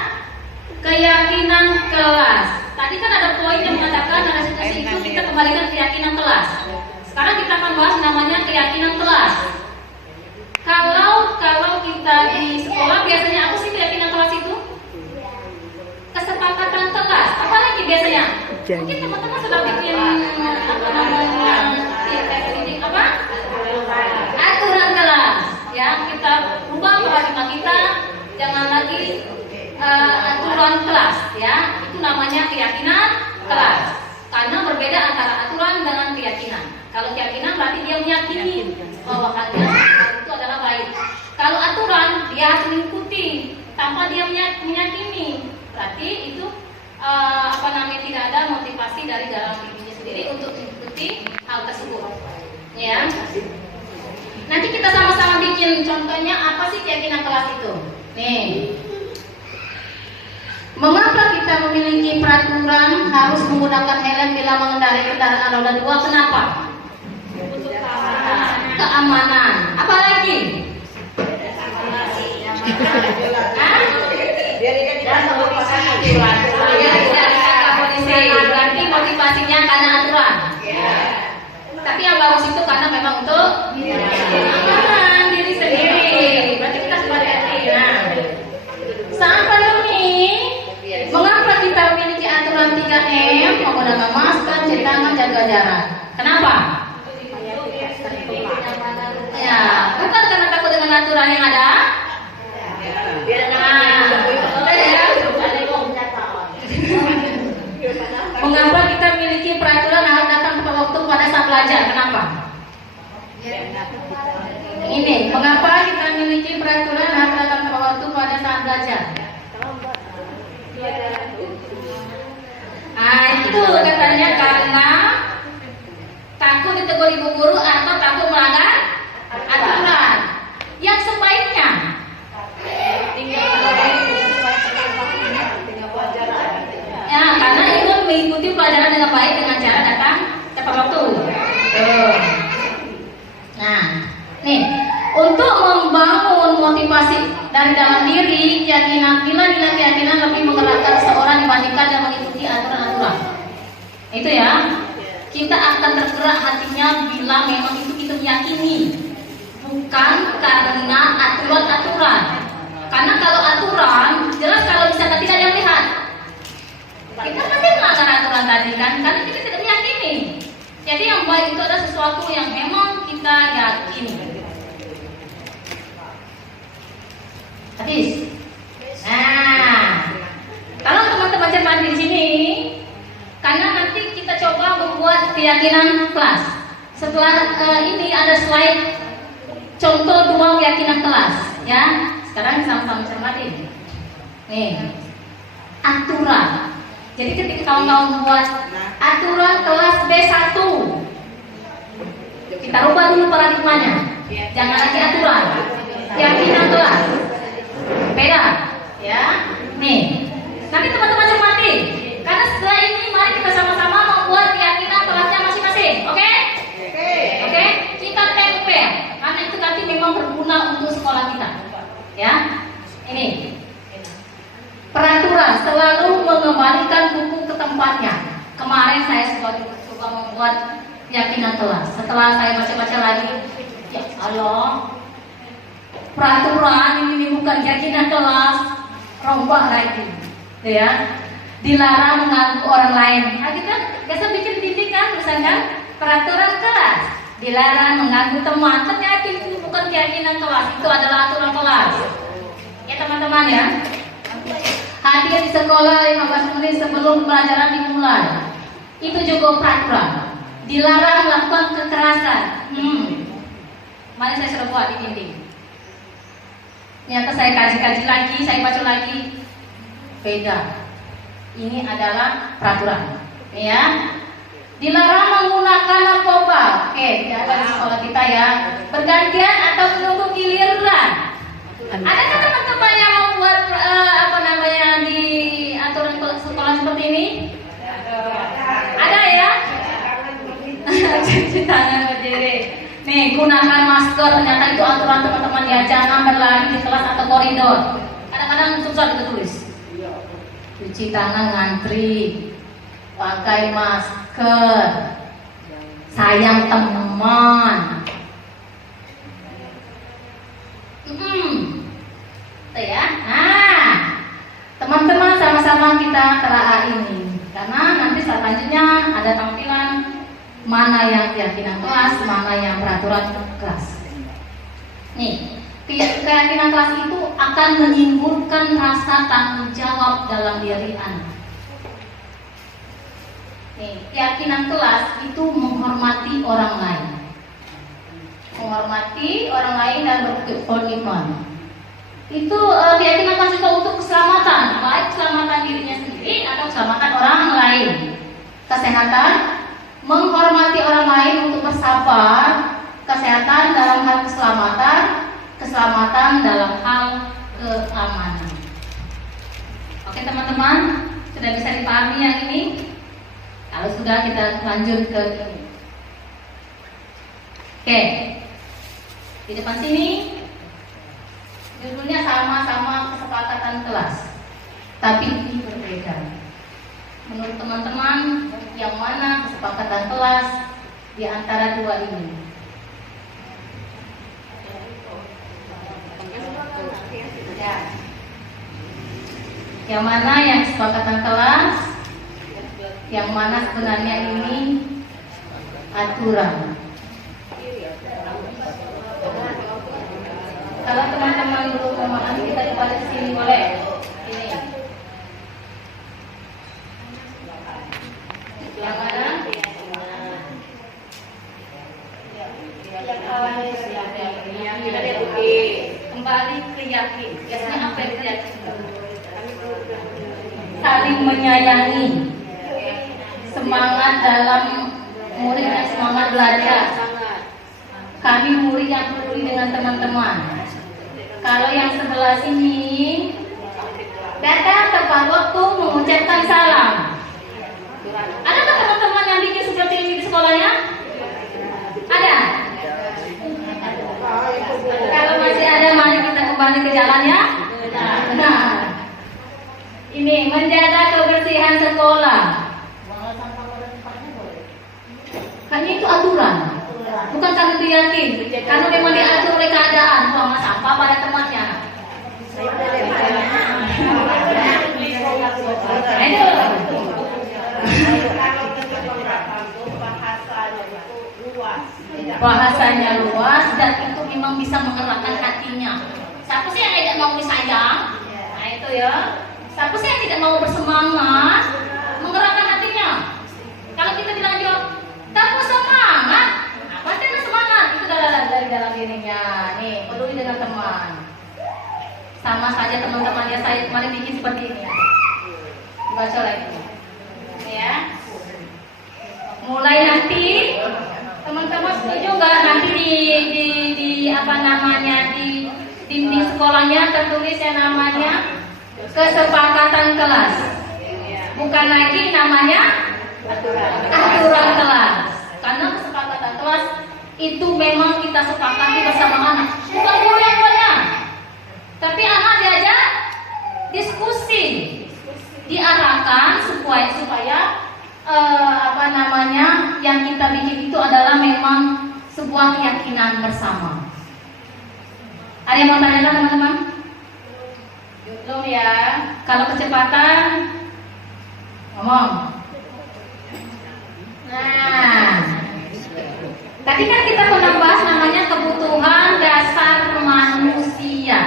keyakinan kelas. Tadi kan ada poin yang mengatakan dalam situasi itu kita kembalikan keyakinan kelas. Sekarang kita akan bahas namanya keyakinan kelas. Kalau kita di sekolah biasanya apa sih keyakinan kelas itu? Kesepakatan kelas. Apa lagi biasanya? Mungkin teman-teman sudah bikin apa namanya apa? Aturan kelas. Ya, kita rubah paradigma kita, jangan lagi aturan kelas. Ya, itu namanya keyakinan kelas. Karena berbeda antara aturan dengan keyakinan. Kalau keyakinan berarti dia meyakini bahwa kalian itu adalah baik. Kalau aturan dia harus mengikuti tanpa dia meyakini. Berarti itu tidak ada motivasi dari dalam dirinya sendiri untuk mengikuti hal tersebut. Ya. Nanti kita sama-sama bikin contohnya apa sih keyakinan kelas itu. Nih. Mengapa kita memiliki peraturan harus menggunakan helm bila mengendarai kendaraan roda 2? Kenapa? Keamanan. Apa lagi? Biar tidak ditangkap polisi. Berarti motivasinya karena aturan. Tapi yang bagus itu karena memang untuk keamanan diri sendiri. Berarti kita seperti nah. Saat pandemi, mengapa kita memiliki aturan 3M, menggunakan masker, cuci tangan, jaga jarak? Kenapa? Ya, bukan karena takut dengan aturan yang ada. Mengapa kita memiliki peraturan harus datang tepat waktu pada saat belajar? Kenapa? Ini, mengapa kita memiliki peraturan harus datang tepat waktu pada saat belajar? Nah, itu katanya karena takut ditegur ibu guru atau takut melanggar aturan. Yang sebaiknya ya, karena itu mengikuti pelajaran dengan baik dengan cara datang tepat waktu. Nah, nih untuk membangun motivasi dari dalam diri, keyakinan nilai-nilai keyakinan lebih menggerakkan seseorang dibandingkan yang mengikuti aturan-aturan. Itu ya, kita akan tergerak hatinya bila memang itu kita meyakini, bukan karena aturan-aturan. Karena kalau aturan, jelas kalau misalkan tidak ada yang lihat, kita pasti melanggar aturan tadi kan, karena kita tidak meyakini. Jadi yang baik itu adalah sesuatu yang memang kita yakini. Habis. Nah, kalau teman-teman cermat di sini, karena nanti kita coba membuat keyakinan kelas. Setelah ini ada slide contoh 2 keyakinan kelas, ya. Sekarang sama-sama cermatin. Nih, aturan. Jadi ketika kamu membuat aturan kelas B1, kita rubah dulu paradigmanya. Jangan lagi aturan, keyakinan kelas. Beda, ya. Nih, nanti teman-teman cermati. Karena setelah ini mari kita sama-sama membuat keyakinan kelasnya masing-masing. Oke? Oke? Kita tempel. Karena itu nanti memang berguna untuk sekolah kita. Ya. Ini. Peraturan selalu mengembalikan buku ke tempatnya. Kemarin saya coba membuat keyakinan kelas. Setelah saya baca-baca lagi, ya Allah, peraturan ini bukan keyakinan kelas, rombak lagi, ya. Dilarang mengganggu orang lain. Nah, kita biasa bikin titik kan, misalnya peraturan kelas, dilarang mengganggu teman. Ternyata itu bukan keyakinan kelas, itu adalah aturan kelas. Ya teman-teman ya. Hadir di sekolah 15 menit sebelum pelajaran dimulai. Itu juga peraturan. Dilarang melakukan kekerasan. Mari saya sudah buat di dinding. Ternyata saya kaji-kaji lagi, saya baca lagi. Beda. Ini adalah peraturan. Ya. Dilarang menggunakan narkoba. Oke, tidak ada di sekolah kita ya. Bergantian atau menunggu giliran. Adakah teman-teman yang membuat di aturan sekolah seperti ini? Ada ya? Cuci tangan berdiri. Nih, gunakan masker, ternyata itu aturan teman-teman ya, jangan berlari di kelas atau koridor. Kadang-kadang susah kita tulis. Cuci tangan ngantri, pakai masker, sayang teman. Tuh ya. Nah, teman-teman sama-sama kita telaah ini, karena nanti selanjutnya ada tampilan mana yang keyakinan kelas, mana yang peraturan kelas. Nih, keyakinan kelas itu akan menimbulkan rasa tanggung jawab dalam diri anak. Nih, keyakinan kelas itu menghormati orang lain, menghormati orang lain dan beriman. Itu keyakinan kelas itu untuk keselamatan, baik keselamatan dirinya sendiri atau keselamatan orang lain. Kesehatan, menghormati orang lain untuk bersabar, kesehatan dalam hal keselamatan, keselamatan dalam hal keamanan. Oke teman-teman, sudah bisa dipahami yang ini? Kalau sudah, kita lanjut ke ini. Oke, di depan sini judulnya sama-sama kesepakatan kelas, tapi ini berbeda. Menurut teman-teman, yang mana kesepakatan kelas di antara dua ini? Ya. Yang mana yang kesepakatan kelas? Yang mana sebenarnya ini aturan? Kalau teman-teman belum memahami, kita kembali ke sini boleh. Ini. Yang mana? Kembali ke yakin. Biasanya apa yang yakin? Saling menyayangi, semangat dalam murid yang semangat belajar. Kami murid yang peduli dengan teman-teman. Kalau yang sebelah sini datang tepat waktu mengucapkan salam. Adakah teman-teman yang bikin seperti ini di sekolahnya? Ada? Kalau masih ada, mari kita kembali ke jalannya. Benar. Ini menjaga kebersihan sekolah. Hanya itu aturan. Bukan karena diyakin, karena memang diatur oleh keadaan. Buang sampah pada temannya. Bahasanya luas dan itu memang bisa menggerakkan hatinya. Siapa sih yang tidak mau disayang? Nah itu ya. Siapa sih yang tidak mau bersemangat? Menggerakkan hatinya. Kalau kita bilang dia, kamu semangat. Pasti ada semangat, itu dari dalam dirinya. Nih, peduli dengan teman. Sama saja teman-temannya saya kemarin bikin seperti ini. Baca lagi. Ya. Mulai nanti teman-teman setuju nggak nanti di apa namanya di dinding sekolahnya tertulis yang namanya kesepakatan kelas. Bukan lagi namanya aturan kelas. Karena kesepakatan kelas itu memang kita sepakati bersama anak, bukan guru yang buatnya, tapi anak diajak diskusi, diarahkan supaya apa namanya yang kita bikin itu adalah memang sebuah keyakinan bersama. Ada yang mau tanyakan teman-teman? Belum ya? Kalau kecepatan ngomong. Nah, tadi kan kita pernah bahas namanya kebutuhan dasar manusia.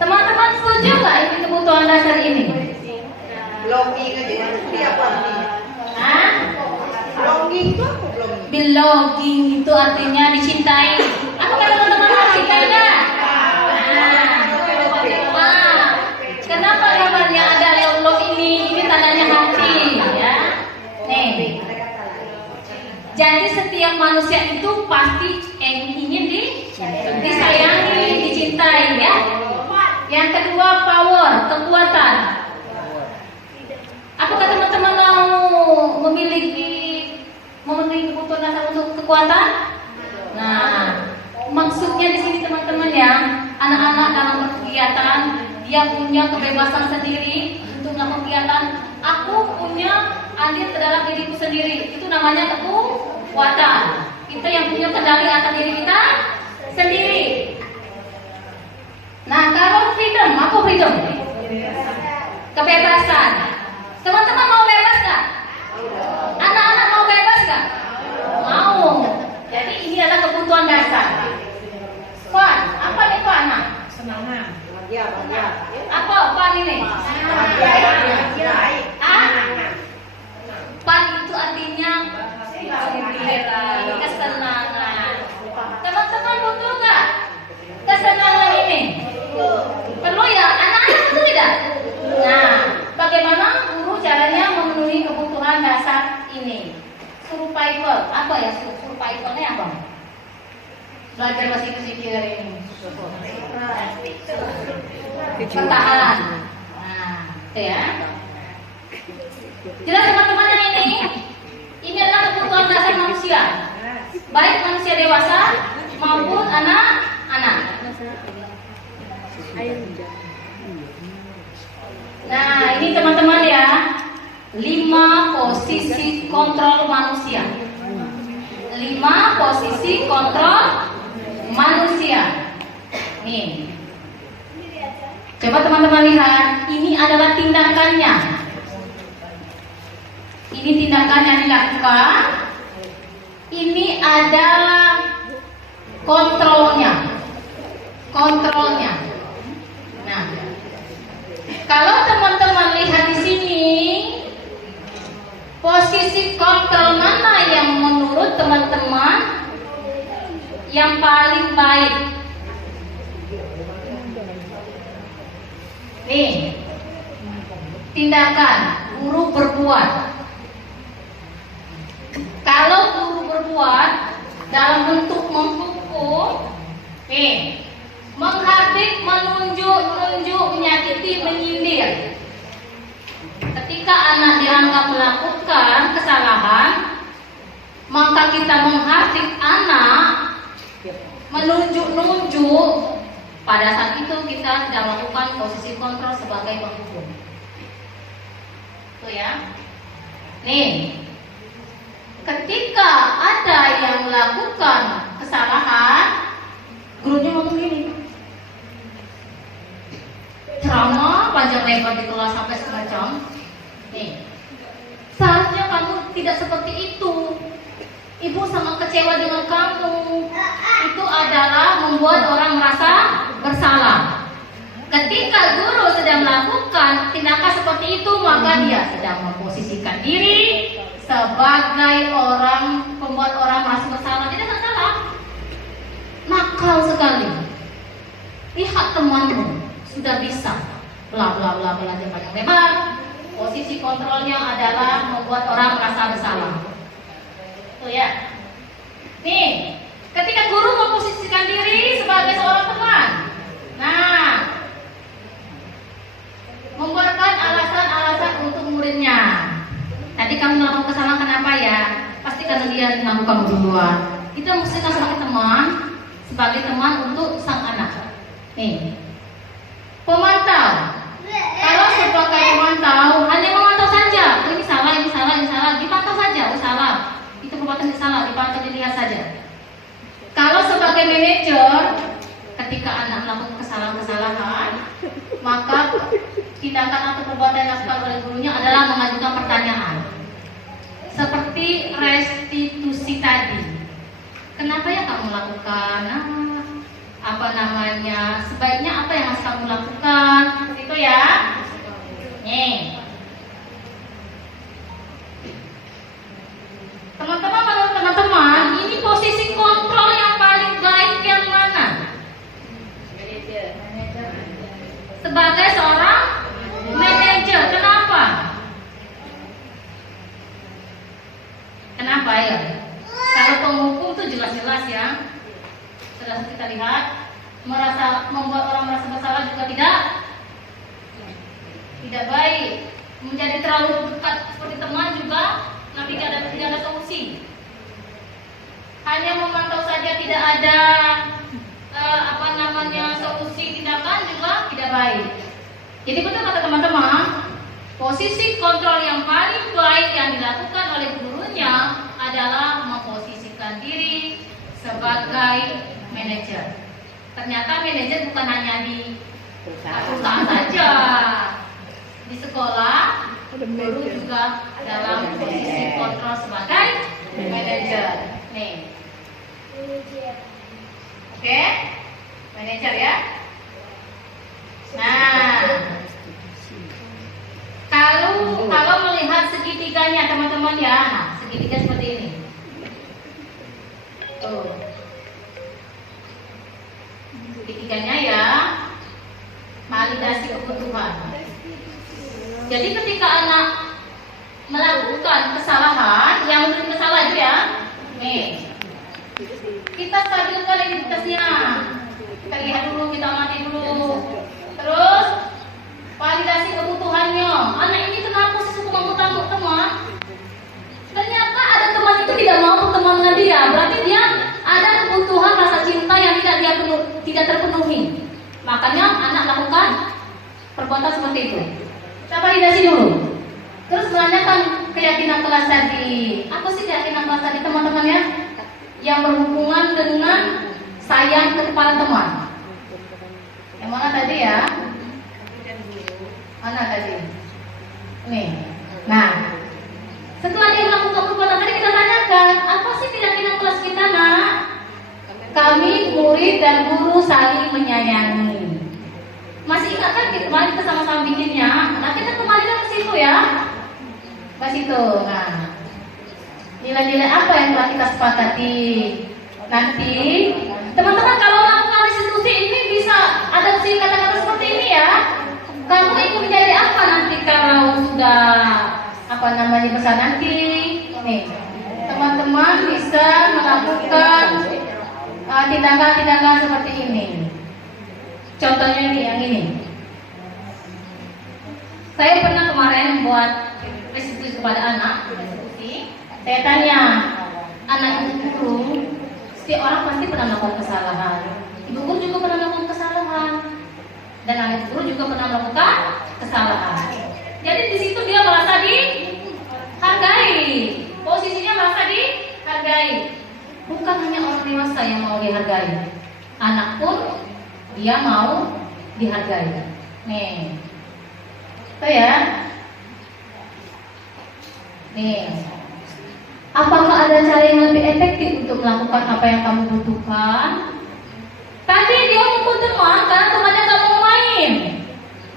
Teman-teman setuju nggak ini kebutuhan dasar ini? Belonging aja siapa nih? Hah? Belonging itu apa belonging? Belonging itu artinya dicintai. Apakah teman-teman mencintai nggak? Kenapa namanya ada love ini? Ini tandanya hati, ya. Nih. Jadi setiap manusia itu pasti ingin disayangi, dicintai, ya. Yang kedua power, kekuatan. Apakah teman-teman mau memiliki memenuhi kebutuhan dasar untuk kekuatan. Nah, maksudnya di sini teman-teman ya, anak-anak dalam berkegiatan dia punya kebebasan sendiri untuk melakukan kegiatan. Aku punya andil ke dalam diriku sendiri. Itu namanya kekuatan. Kita yang punya kendali atas diri kita sendiri. Nah, kalau freedom, apa freedom? Kebebasan. Teman-teman mau bebas gak? Anak-anak mau bebas gak? Mau. Jadi ini adalah kebutuhan dasar. Fun, apa nih fun? Senangan. Bahagia. Apa fun ini? Fun itu artinya gembira, kesenangan. Teman-teman butuh gak kesenangan ini? Perlu ya? Anak-anak butuh tidak? Nah, bagaimana guru caranya memenuhi kebutuhan dasar ini? Survival, apa ya survivalnya apa? Belajar bahasa Inggris ini. Bertahan. Nah, itu ya. Jelas teman-teman yang ini adalah kebutuhan dasar manusia, baik manusia dewasa maupun anak-anak. Nah, ini teman-teman ya, 5 posisi kontrol manusia. 5 posisi kontrol manusia. Nih. Coba teman-teman lihat, ini adalah tindakannya. Ini tindakan yang dilakukan. Ini adalah kontrolnya. Kontrolnya. Nah, kalau teman-teman lihat di sini, posisi kontrol mana yang menurut teman-teman yang paling baik? Nih, tindakan guru berbuat. Kalau guru berbuat dalam bentuk menghukum, nih, menghardik, menunjuk, menyakiti, menyindir. Ketika anak dianggap melakukan kesalahan, maka kita menghardik anak, menunjuk. Pada saat itu kita sedang melakukan posisi kontrol sebagai penghukum. Tuh ya. Nih, ketika ada yang melakukan kesalahan, gurunya ngomong gini, ceramah panjang lebar di kelas sampai setengah jam. Nih, seharusnya kamu tidak seperti itu. Ibu sangat kecewa dengan kamu. Itu adalah membuat orang merasa bersalah. Ketika guru sedang melakukan tindakan seperti itu, maka dia sedang memposisikan diri sebagai orang pembuat orang merasa bersalah. Tidak salah. Nakal sekali. Lihat temanmu sudah bisa bla bla bla belajar panjang lebar. Posisi kontrolnya adalah membuat orang merasa bersalah. Tuh ya. Nih, ketika guru memposisikan diri sebagai seorang teman, nah, membuatkan alasan-alasan untuk muridnya. Tadi kamu melakukan kesalahan kenapa ya? Pasti karena dia melakukan duluan. Kita mesti sebagai teman untuk sang anak. Nih, pemantau. Kalau sebagai pemantau hanya memantau saja. Ini salah, dipantau saja. Oh salah, itu perbuatan salah, dipantau, dilihat saja. Kalau sebagai manajer, ketika anak melakukan kesalahan, maka tindakan atau perbuatan yang dilakukan oleh gurunya adalah mengajukan pertanyaan. Seperti restitusi tadi. Kenapa ya kamu lakukan? Sebaiknya apa yang harus kamu lakukan? Itu ya. Nih. Teman-teman, ini posisi kontrol yang paling baik yang mana? Sebagai seorang manajer, kenapa? Kenapa ya? Kalau penghukum itu jelas-jelas ya. Setelah kita lihat, membuat orang merasa bersalah juga tidak baik. Menjadi terlalu dekat seperti teman juga, tapi tidak ada solusi. Jadi betul kata teman-teman, posisi kontrol yang paling baik yang dilakukan oleh gurunya adalah memposisikan diri sebagai manajer. Ternyata manajer bukan hanya di perusahaan saja. Di sekolah, guru juga dalam posisi kontrol sebagai manajer. Nih. Oke? Manajer ya. Nah, kalau melihat segitiganya teman-teman ya, nah, segitiga seperti ini. Tuh. Segitiganya ya, validasi kebutuhan. Jadi ketika anak melakukan kesalahan, yang menurut kesalahan itu ya, nih, kita stabilkan identitasnya. Kita lihat dulu, kita amati dulu. Terus validasi kebutuhannya. Anak ini kenapa sih suka mengutang teman? Ternyata ada teman itu tidak mau berteman dengan dia. Berarti dia ada kebutuhan rasa cinta yang tidak terpenuhi. Makanya anak lakukan perbuatan seperti itu. Kita validasi dulu. Terus menanyakan keyakinan kelas tadi. Apa sih keyakinan kelas tadi teman-teman ya? Yang berhubungan dengan sayang kepada teman. Yang mana tadi ya? Mana tadi? Nih. Nah, setelah dia melakukan perbuatan tadi kita tanyakan, apa sih keyakinan kelas kita, Nak? Kami murid dan guru saling menyayangi. Masih ingat kan kemarin kita sama-sama bikinnya? Nah, kita kembali ke situ ya. Ke situ. Nah, nilai-nilai apa yang telah kita sepakati? Nanti teman-teman kalau melakukan restitusi ini bisa adopsi kata-kata seperti ini ya. Kamu ingin menjadi apa nanti kalau sudah besar nanti? Nih, teman-teman bisa melakukan tindakan-tindakan seperti ini. Contohnya ini yang ini. Saya pernah kemarin membuat restitusi kepada anak. Saya tanya, anak ibu guru, setiap orang pasti pernah melakukan kesalahan. Ibu guru juga pernah melakukan kesalahan, dan anak ibu guru juga pernah melakukan kesalahan. Jadi di situ dia merasa dihargai, posisinya merasa dihargai. Bukan hanya orang dewasa yang mau dihargai, anak pun dia mau dihargai. Nih, itu ya. Nih. Apakah ada cara yang lebih efektif untuk melakukan apa yang kamu butuhkan? Tadi dia mukul teman karena temannya gak mau main.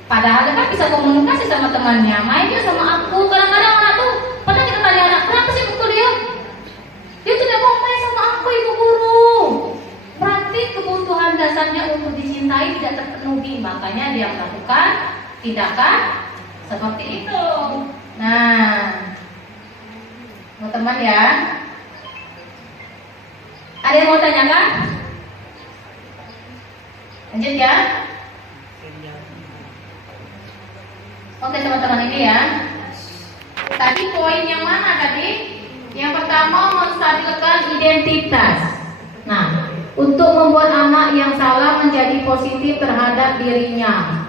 Padahal dia kan bisa komunikasi sama temannya. Mainnya sama aku. Kadang-kadang anak tuh pernah kita tanya anak, kenapa sih mukul dia? Dia tidak mau main sama aku, ibu guru. Berarti kebutuhan dasarnya untuk dicintai tidak terpenuhi. Makanya dia melakukan tindakan seperti itu. Nah, teman-teman ya, ada yang mau tanyakan? Lanjut ya. Oke teman-teman, ini ya. Tadi poin yang mana tadi? Yang pertama, menstabilkan identitas. Nah, untuk membuat anak yang salah menjadi positif terhadap dirinya.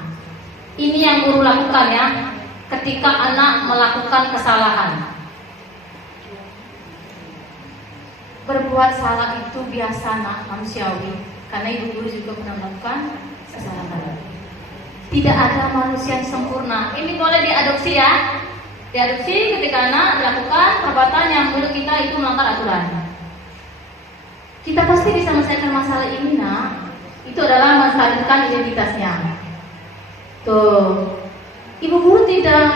Ini yang guru lakukan ya, ketika anak melakukan kesalahan. Berbuat salah itu biasa, Nak, manusiawi. Karena ibu guru juga pernah melakukan kesalahan. Tidak ada manusia yang sempurna. Ini boleh diadopsi ya. Diadopsi ketika anak melakukan perbuatan yang menurut kita itu melanggar aturan. Kita pasti bisa menyelesaikan masalah ini, Nak. Itu adalah menstabilkan identitasnya. Tuh, ibu guru tidak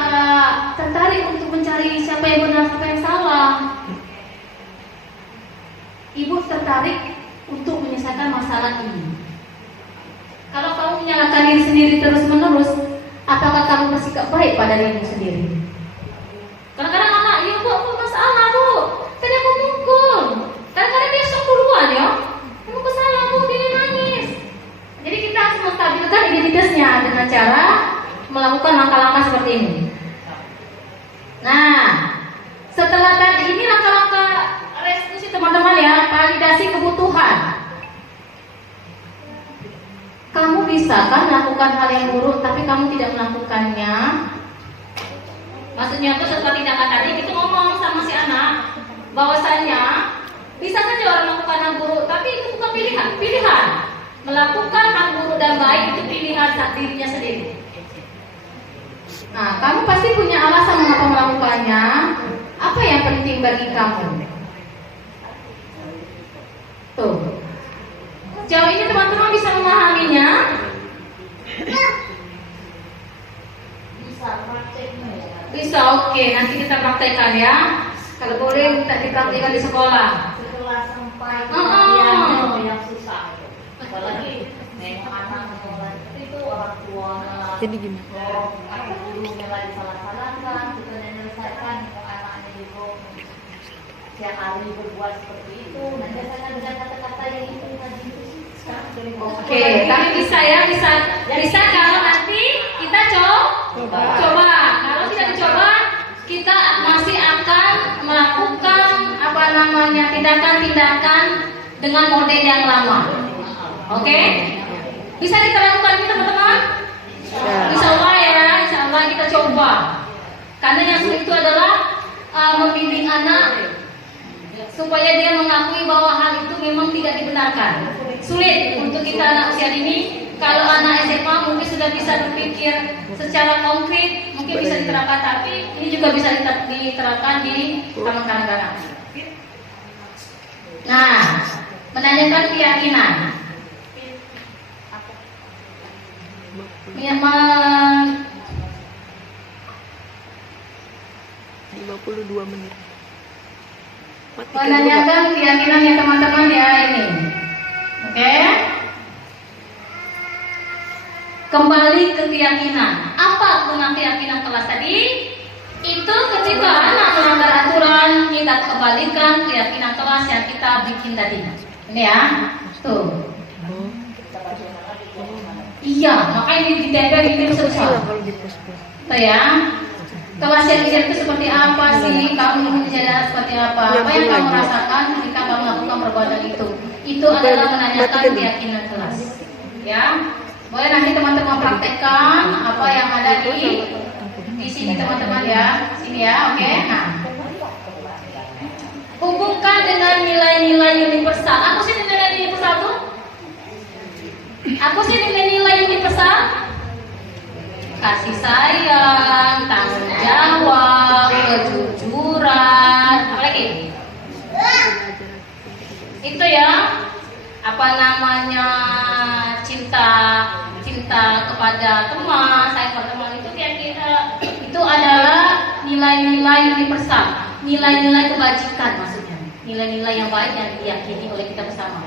tertarik untuk mencari siapa yang benar, siapa yang salah. Ibu tertarik untuk menyelesaikan masalah ini. Kalau kamu menyalahkan diri sendiri terus-menerus, apakah kamu bersikap baik pada dirimu sendiri? Kadang-kadang anak, ya bu, aku masalah bu, tadi aku mukul. Kadang-kadang dia sok duluan ya, aku kesalah bu, dia nangis. Jadi kita harus menstabilkan identitasnya dengan cara melakukan langkah-langkah seperti ini. Nah, setelah tadi ini langkah-langkah restitusi teman-teman ya, validasi kebutuhan. Kamu bisa bisakah melakukan hal yang buruk tapi kamu tidak melakukannya? Maksudnya tuh setelah tindakan tadi kita ngomong sama si anak bahwasanya bisa saja orang melakukan hal buruk, tapi itu bukan pilihan. Melakukan hal buruk dan baik itu pilihan saat dirinya sendiri. Nah, kamu pasti punya alasan mengapa melakukannya. Apa yang penting bagi kamu? Tuh. Jauh ini teman-teman bisa memahaminya? Bisa, oke. Nanti kita praktekkan ya. Kalau boleh minta dipraktekkan di sekolah. Setelah sampai kematian yang susah. Apalagi nengok anak sekolah itu orang tua. Jadi gimana? Gurunya lagi salah-salahkan, kita menyelesaikan anaknya juga setiap hari berbuat seperti itu. Nah, biasanya dengan kata-kata yang itu tadi itu sih. Sekarang dari Oke, tapi bisa ya, bisa kalau nanti kita coba. Kalau tidak dicoba, kita masih akan melakukan tindakan-tindakan dengan model yang lama. Oke? Bisa kita lakukan ini teman-teman? Insya Allah ya, insya Allah kita coba. Karena yang sulit itu adalah membimbing anak supaya dia mengakui bahwa hal itu memang tidak dibenarkan. Sulit untuk kita anak usia dini. Kalau anak SMA mungkin sudah bisa berpikir secara konkret, mungkin bisa diterapkan, tapi ini juga bisa diterapkan di taman kanak-kanak. Nah, menanyakan keyakinan. 52 menit. Menanyakan keyakinan ya teman-teman ya ini. Oke? Kembali ke keyakinan. Apa guna keyakinan kelas tadi? Itu ketika anak melanggar aturan, kita kembalikan keyakinan kelas yang kita bikin tadi. Ini ya. Tuh. Iya, makanya ditempel ini susah. Tuh ya. Kelas yang ideal itu seperti apa sih? Kamu ingin menjadi seperti apa? Apa yang kamu rasakan ketika kamu melakukan perbuatan itu? Itu adalah menanyakan keyakinan kelas. Ya. Boleh nanti teman-teman praktekkan apa yang ada di sini teman-teman ya. Sini ya, oke. Nah. Hubungkan dengan nilai-nilai universal. Apa sih nilai-nilai universal tuh? Apa sih nilai-nilai universal? Kasih sayang, tanggung jawab, kejujuran, apa lagi? Itu ya, apa namanya, cinta kepada teman, sayang kepada teman itu itu adalah nilai-nilai universal, nilai-nilai kebajikan maksudnya, nilai-nilai yang baik yang diyakini oleh kita bersama.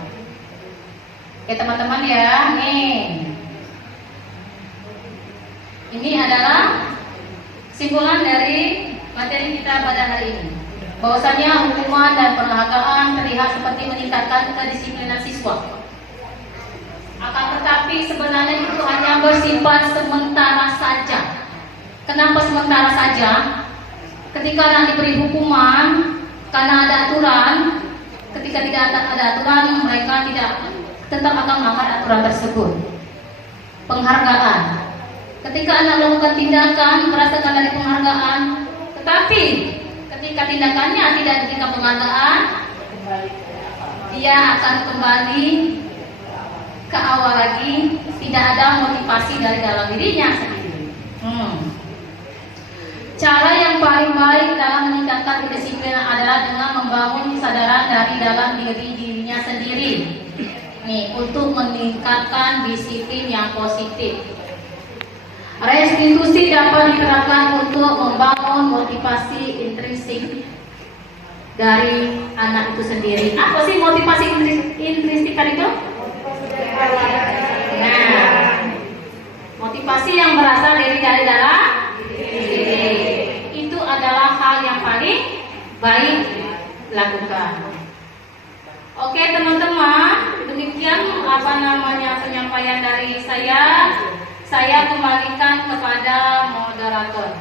Oke teman-teman ya, nih. Ini adalah simpulan dari materi kita pada hari ini. Bahwasanya hukuman dan penghargaan terlihat seperti meningkatkan kedisiplinan siswa. Akan tetapi sebenarnya itu hanya bersifat sementara saja. Kenapa sementara saja? Ketika anak diberi hukuman karena ada aturan, ketika tidak ada aturan mereka tetap akan melanggar aturan tersebut. Penghargaan. Ketika anak melakukan tindakan merasakan dari penghargaan, tetapi ketika tindakannya tidak diberikan penghargaan, dia akan kembali ke awal lagi, tidak ada motivasi dari dalam dirinya sendiri. Cara yang paling baik dalam meningkatkan kedisiplinan adalah dengan membangun kesadaran dari dalam dirinya sendiri. Nih, untuk meningkatkan disiplin yang positif. Restitusi dapat diterapkan untuk membangun motivasi intrinsik dari anak itu sendiri. Apa sih motivasi intrinsik tadi itu? Nah, motivasi yang berasal dari dalam diri. Itu adalah hal yang paling baik lakukan. Oke teman-teman, demikian penyampaian dari saya. Saya kembalikan kepada moderator.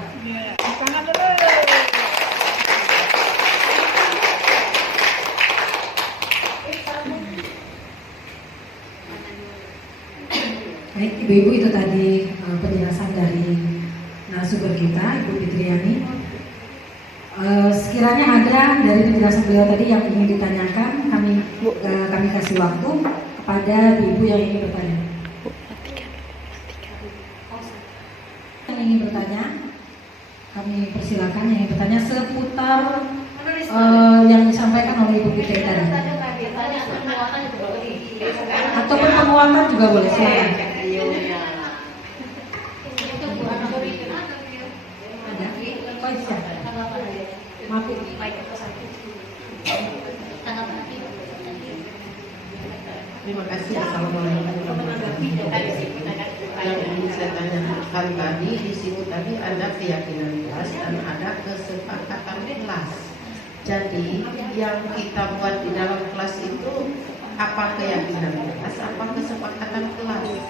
Baik, Ibu-Ibu, itu tadi penjelasan dari narasumber kita, Ibu Fitriani. Sekiranya ada dari penjelasan beliau tadi yang ingin ditanyakan, kami kasih waktu kepada Ibu yang ingin bertanya. Yang ingin bertanya, kami persilakan yang ingin bertanya seputar yang disampaikan oleh Ibu Fitri tadi. Atau penguatan juga boleh, silakan. Ada? Oh, siapa? Maaf. Terima kasih. Assalamualaikum warahmatullahi wabarakatuh. Yang ingin saya tanyakan tadi, di sini tadi ada keyakinan kelas dan ada kesepakatan kelas. Jadi yang kita buat di dalam kelas itu apa keyakinan kelas, apa kesepakatan kelas.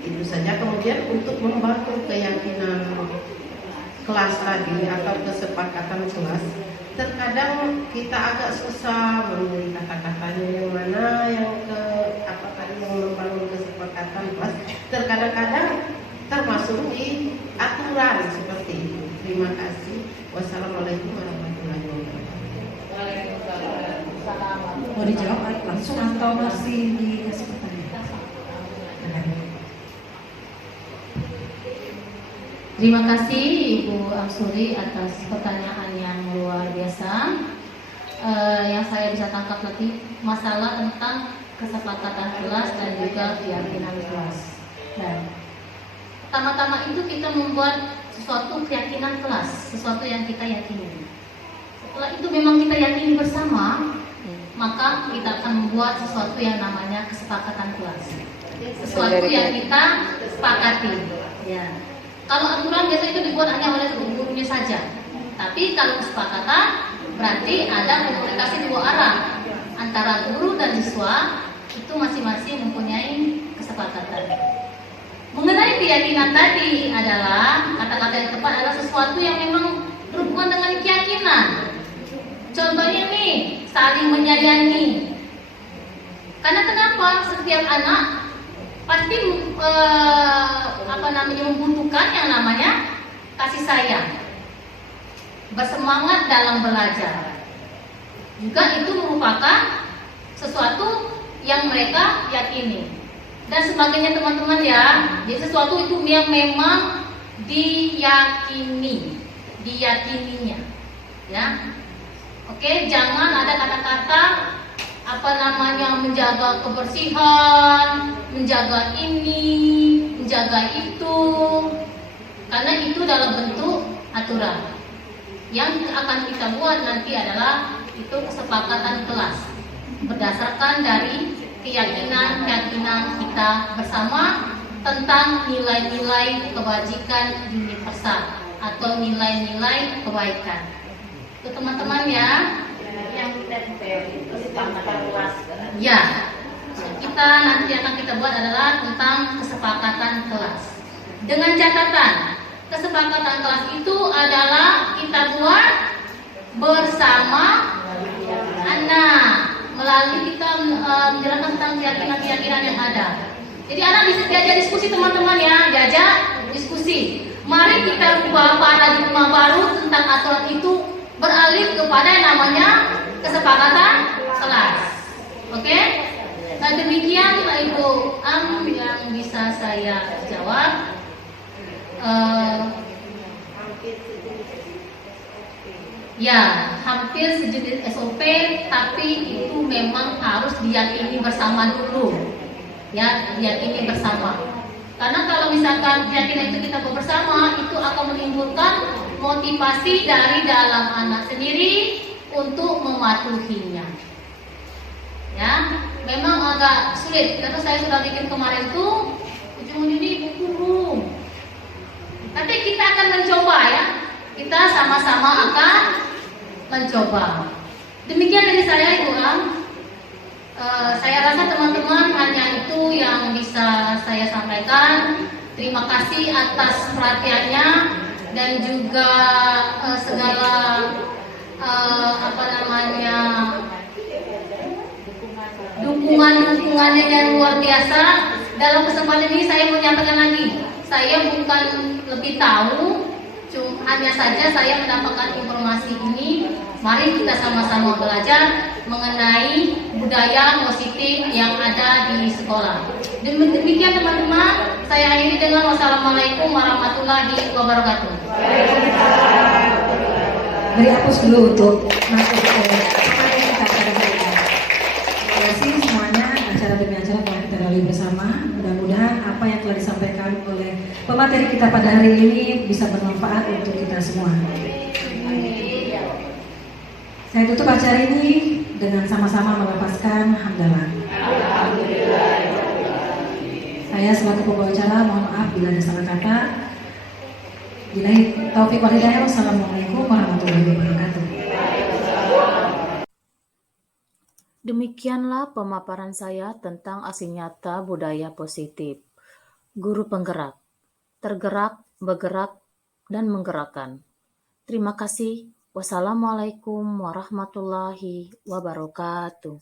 Itu saja. Kemudian untuk membangun keyakinan kelas tadi atau kesepakatan kelas, terkadang kita agak susah memilih kata-katanya yang mana yang yang membangun kesepakatan kelas. Terkadang-kadang termasuk di aturan seperti itu. Terima kasih. Wassalamualaikum warahmatullahi wabarakatuh. Mau dijawab langsung atau masih dikasih pertanyaan? Terima kasih Ibu Amsuri atas pertanyaan yang luar biasa. Yang saya bisa tangkap nanti masalah tentang kesepakatan kelas dan juga keyakinan kelas. Dan pertama-tama itu kita membuat sesuatu keyakinan kelas, sesuatu yang kita yakini. Setelah itu memang kita yakini bersama, maka kita akan membuat sesuatu yang namanya kesepakatan kelas, sesuatu yang kita sepakati. Ya. Kalau aturan biasa itu dibuat hanya oleh gurunya saja, tapi kalau kesepakatan berarti ada komunikasi dua arah antara guru dan siswa, itu masing-masing mempunyai kesepakatan. Mengenai keyakinan tadi adalah kata-kata yang tepat adalah sesuatu yang memang berhubungan dengan keyakinan. Contohnya nih, saling menyayangi. Karena kenapa? Setiap anak pasti membutuhkan yang namanya kasih sayang, bersemangat dalam belajar. Juga itu merupakan sesuatu yang mereka yakini. Dan sebagainya teman-teman ya. Jadi sesuatu itu yang memang diyakininya. Ya. Oke, jangan ada kata-kata menjaga kebersihan, menjaga ini, menjaga itu, karena itu dalam bentuk aturan. Yang akan kita buat nanti adalah itu kesepakatan kelas berdasarkan dari keyakinan kita bersama tentang nilai-nilai kebajikan universal atau nilai-nilai kebaikan. Itu teman-teman ya. Yang kesepakatan kelas. Ya, kita nanti akan kita buat adalah tentang kesepakatan kelas. Dengan catatan, kesepakatan kelas itu adalah kita buat bersama anak melalui kita menjelaskan tentang keyakinan-keyakinan yang ada. Jadi anak bisa diajak diskusi teman-teman ya, diajak diskusi. Mari kita rubah paradigma baru tentang aturan itu beralih kepada yang namanya kesepakatan kelas. Oke? Nah demikian Ibu Am yang bisa saya jawab. Ya, hampir sejenis SOP, tapi itu memang harus diyakini bersama dulu. Ya, diyakini bersama. Karena kalau misalkan keyakinan itu kita bersama, itu akan menimbulkan motivasi dari dalam anak sendiri untuk mematuhinya. Ya, memang agak sulit karena saya sudah bikin kemarin tuh ujung-ujungnya Ibu guru. Tapi kita akan mencoba ya. Kita sama-sama akan mencoba. Demikian dari saya Ibu Am. Saya rasa teman-teman hanya itu yang bisa saya sampaikan. Terima kasih atas perhatiannya dan juga segala dukungannya yang luar biasa dalam kesempatan ini saya menyatakan lagi, saya bukan lebih tahu, hanya saja saya mendapatkan informasi ini. Mari kita sama-sama belajar mengenai budaya positif yang ada di sekolah. Demikian teman-teman, saya akhiri dengan wassalamualaikum warahmatullahi wabarakatuh. Beri hapus dulu untuk masuk ke materi kita pada hari ini. Terima kasih semuanya, acara demi acara telah kita lalui bersama. Mudah-mudahan apa yang telah disampaikan oleh pemateri kita pada hari ini bisa bermanfaat untuk kita semua. Saya tutup acara ini dengan sama-sama melafazkan hamdalah. Saya selaku pembawa acara mohon maaf bila ada salah kata. Billahi taufiq wal hidayah. Wassalamualaikum warahmatullahi wabarakatuh. Demikianlah pemaparan saya tentang aksi nyata budaya positif. Guru penggerak, tergerak, bergerak, dan menggerakkan. Terima kasih. Wassalamualaikum warahmatullahi wabarakatuh.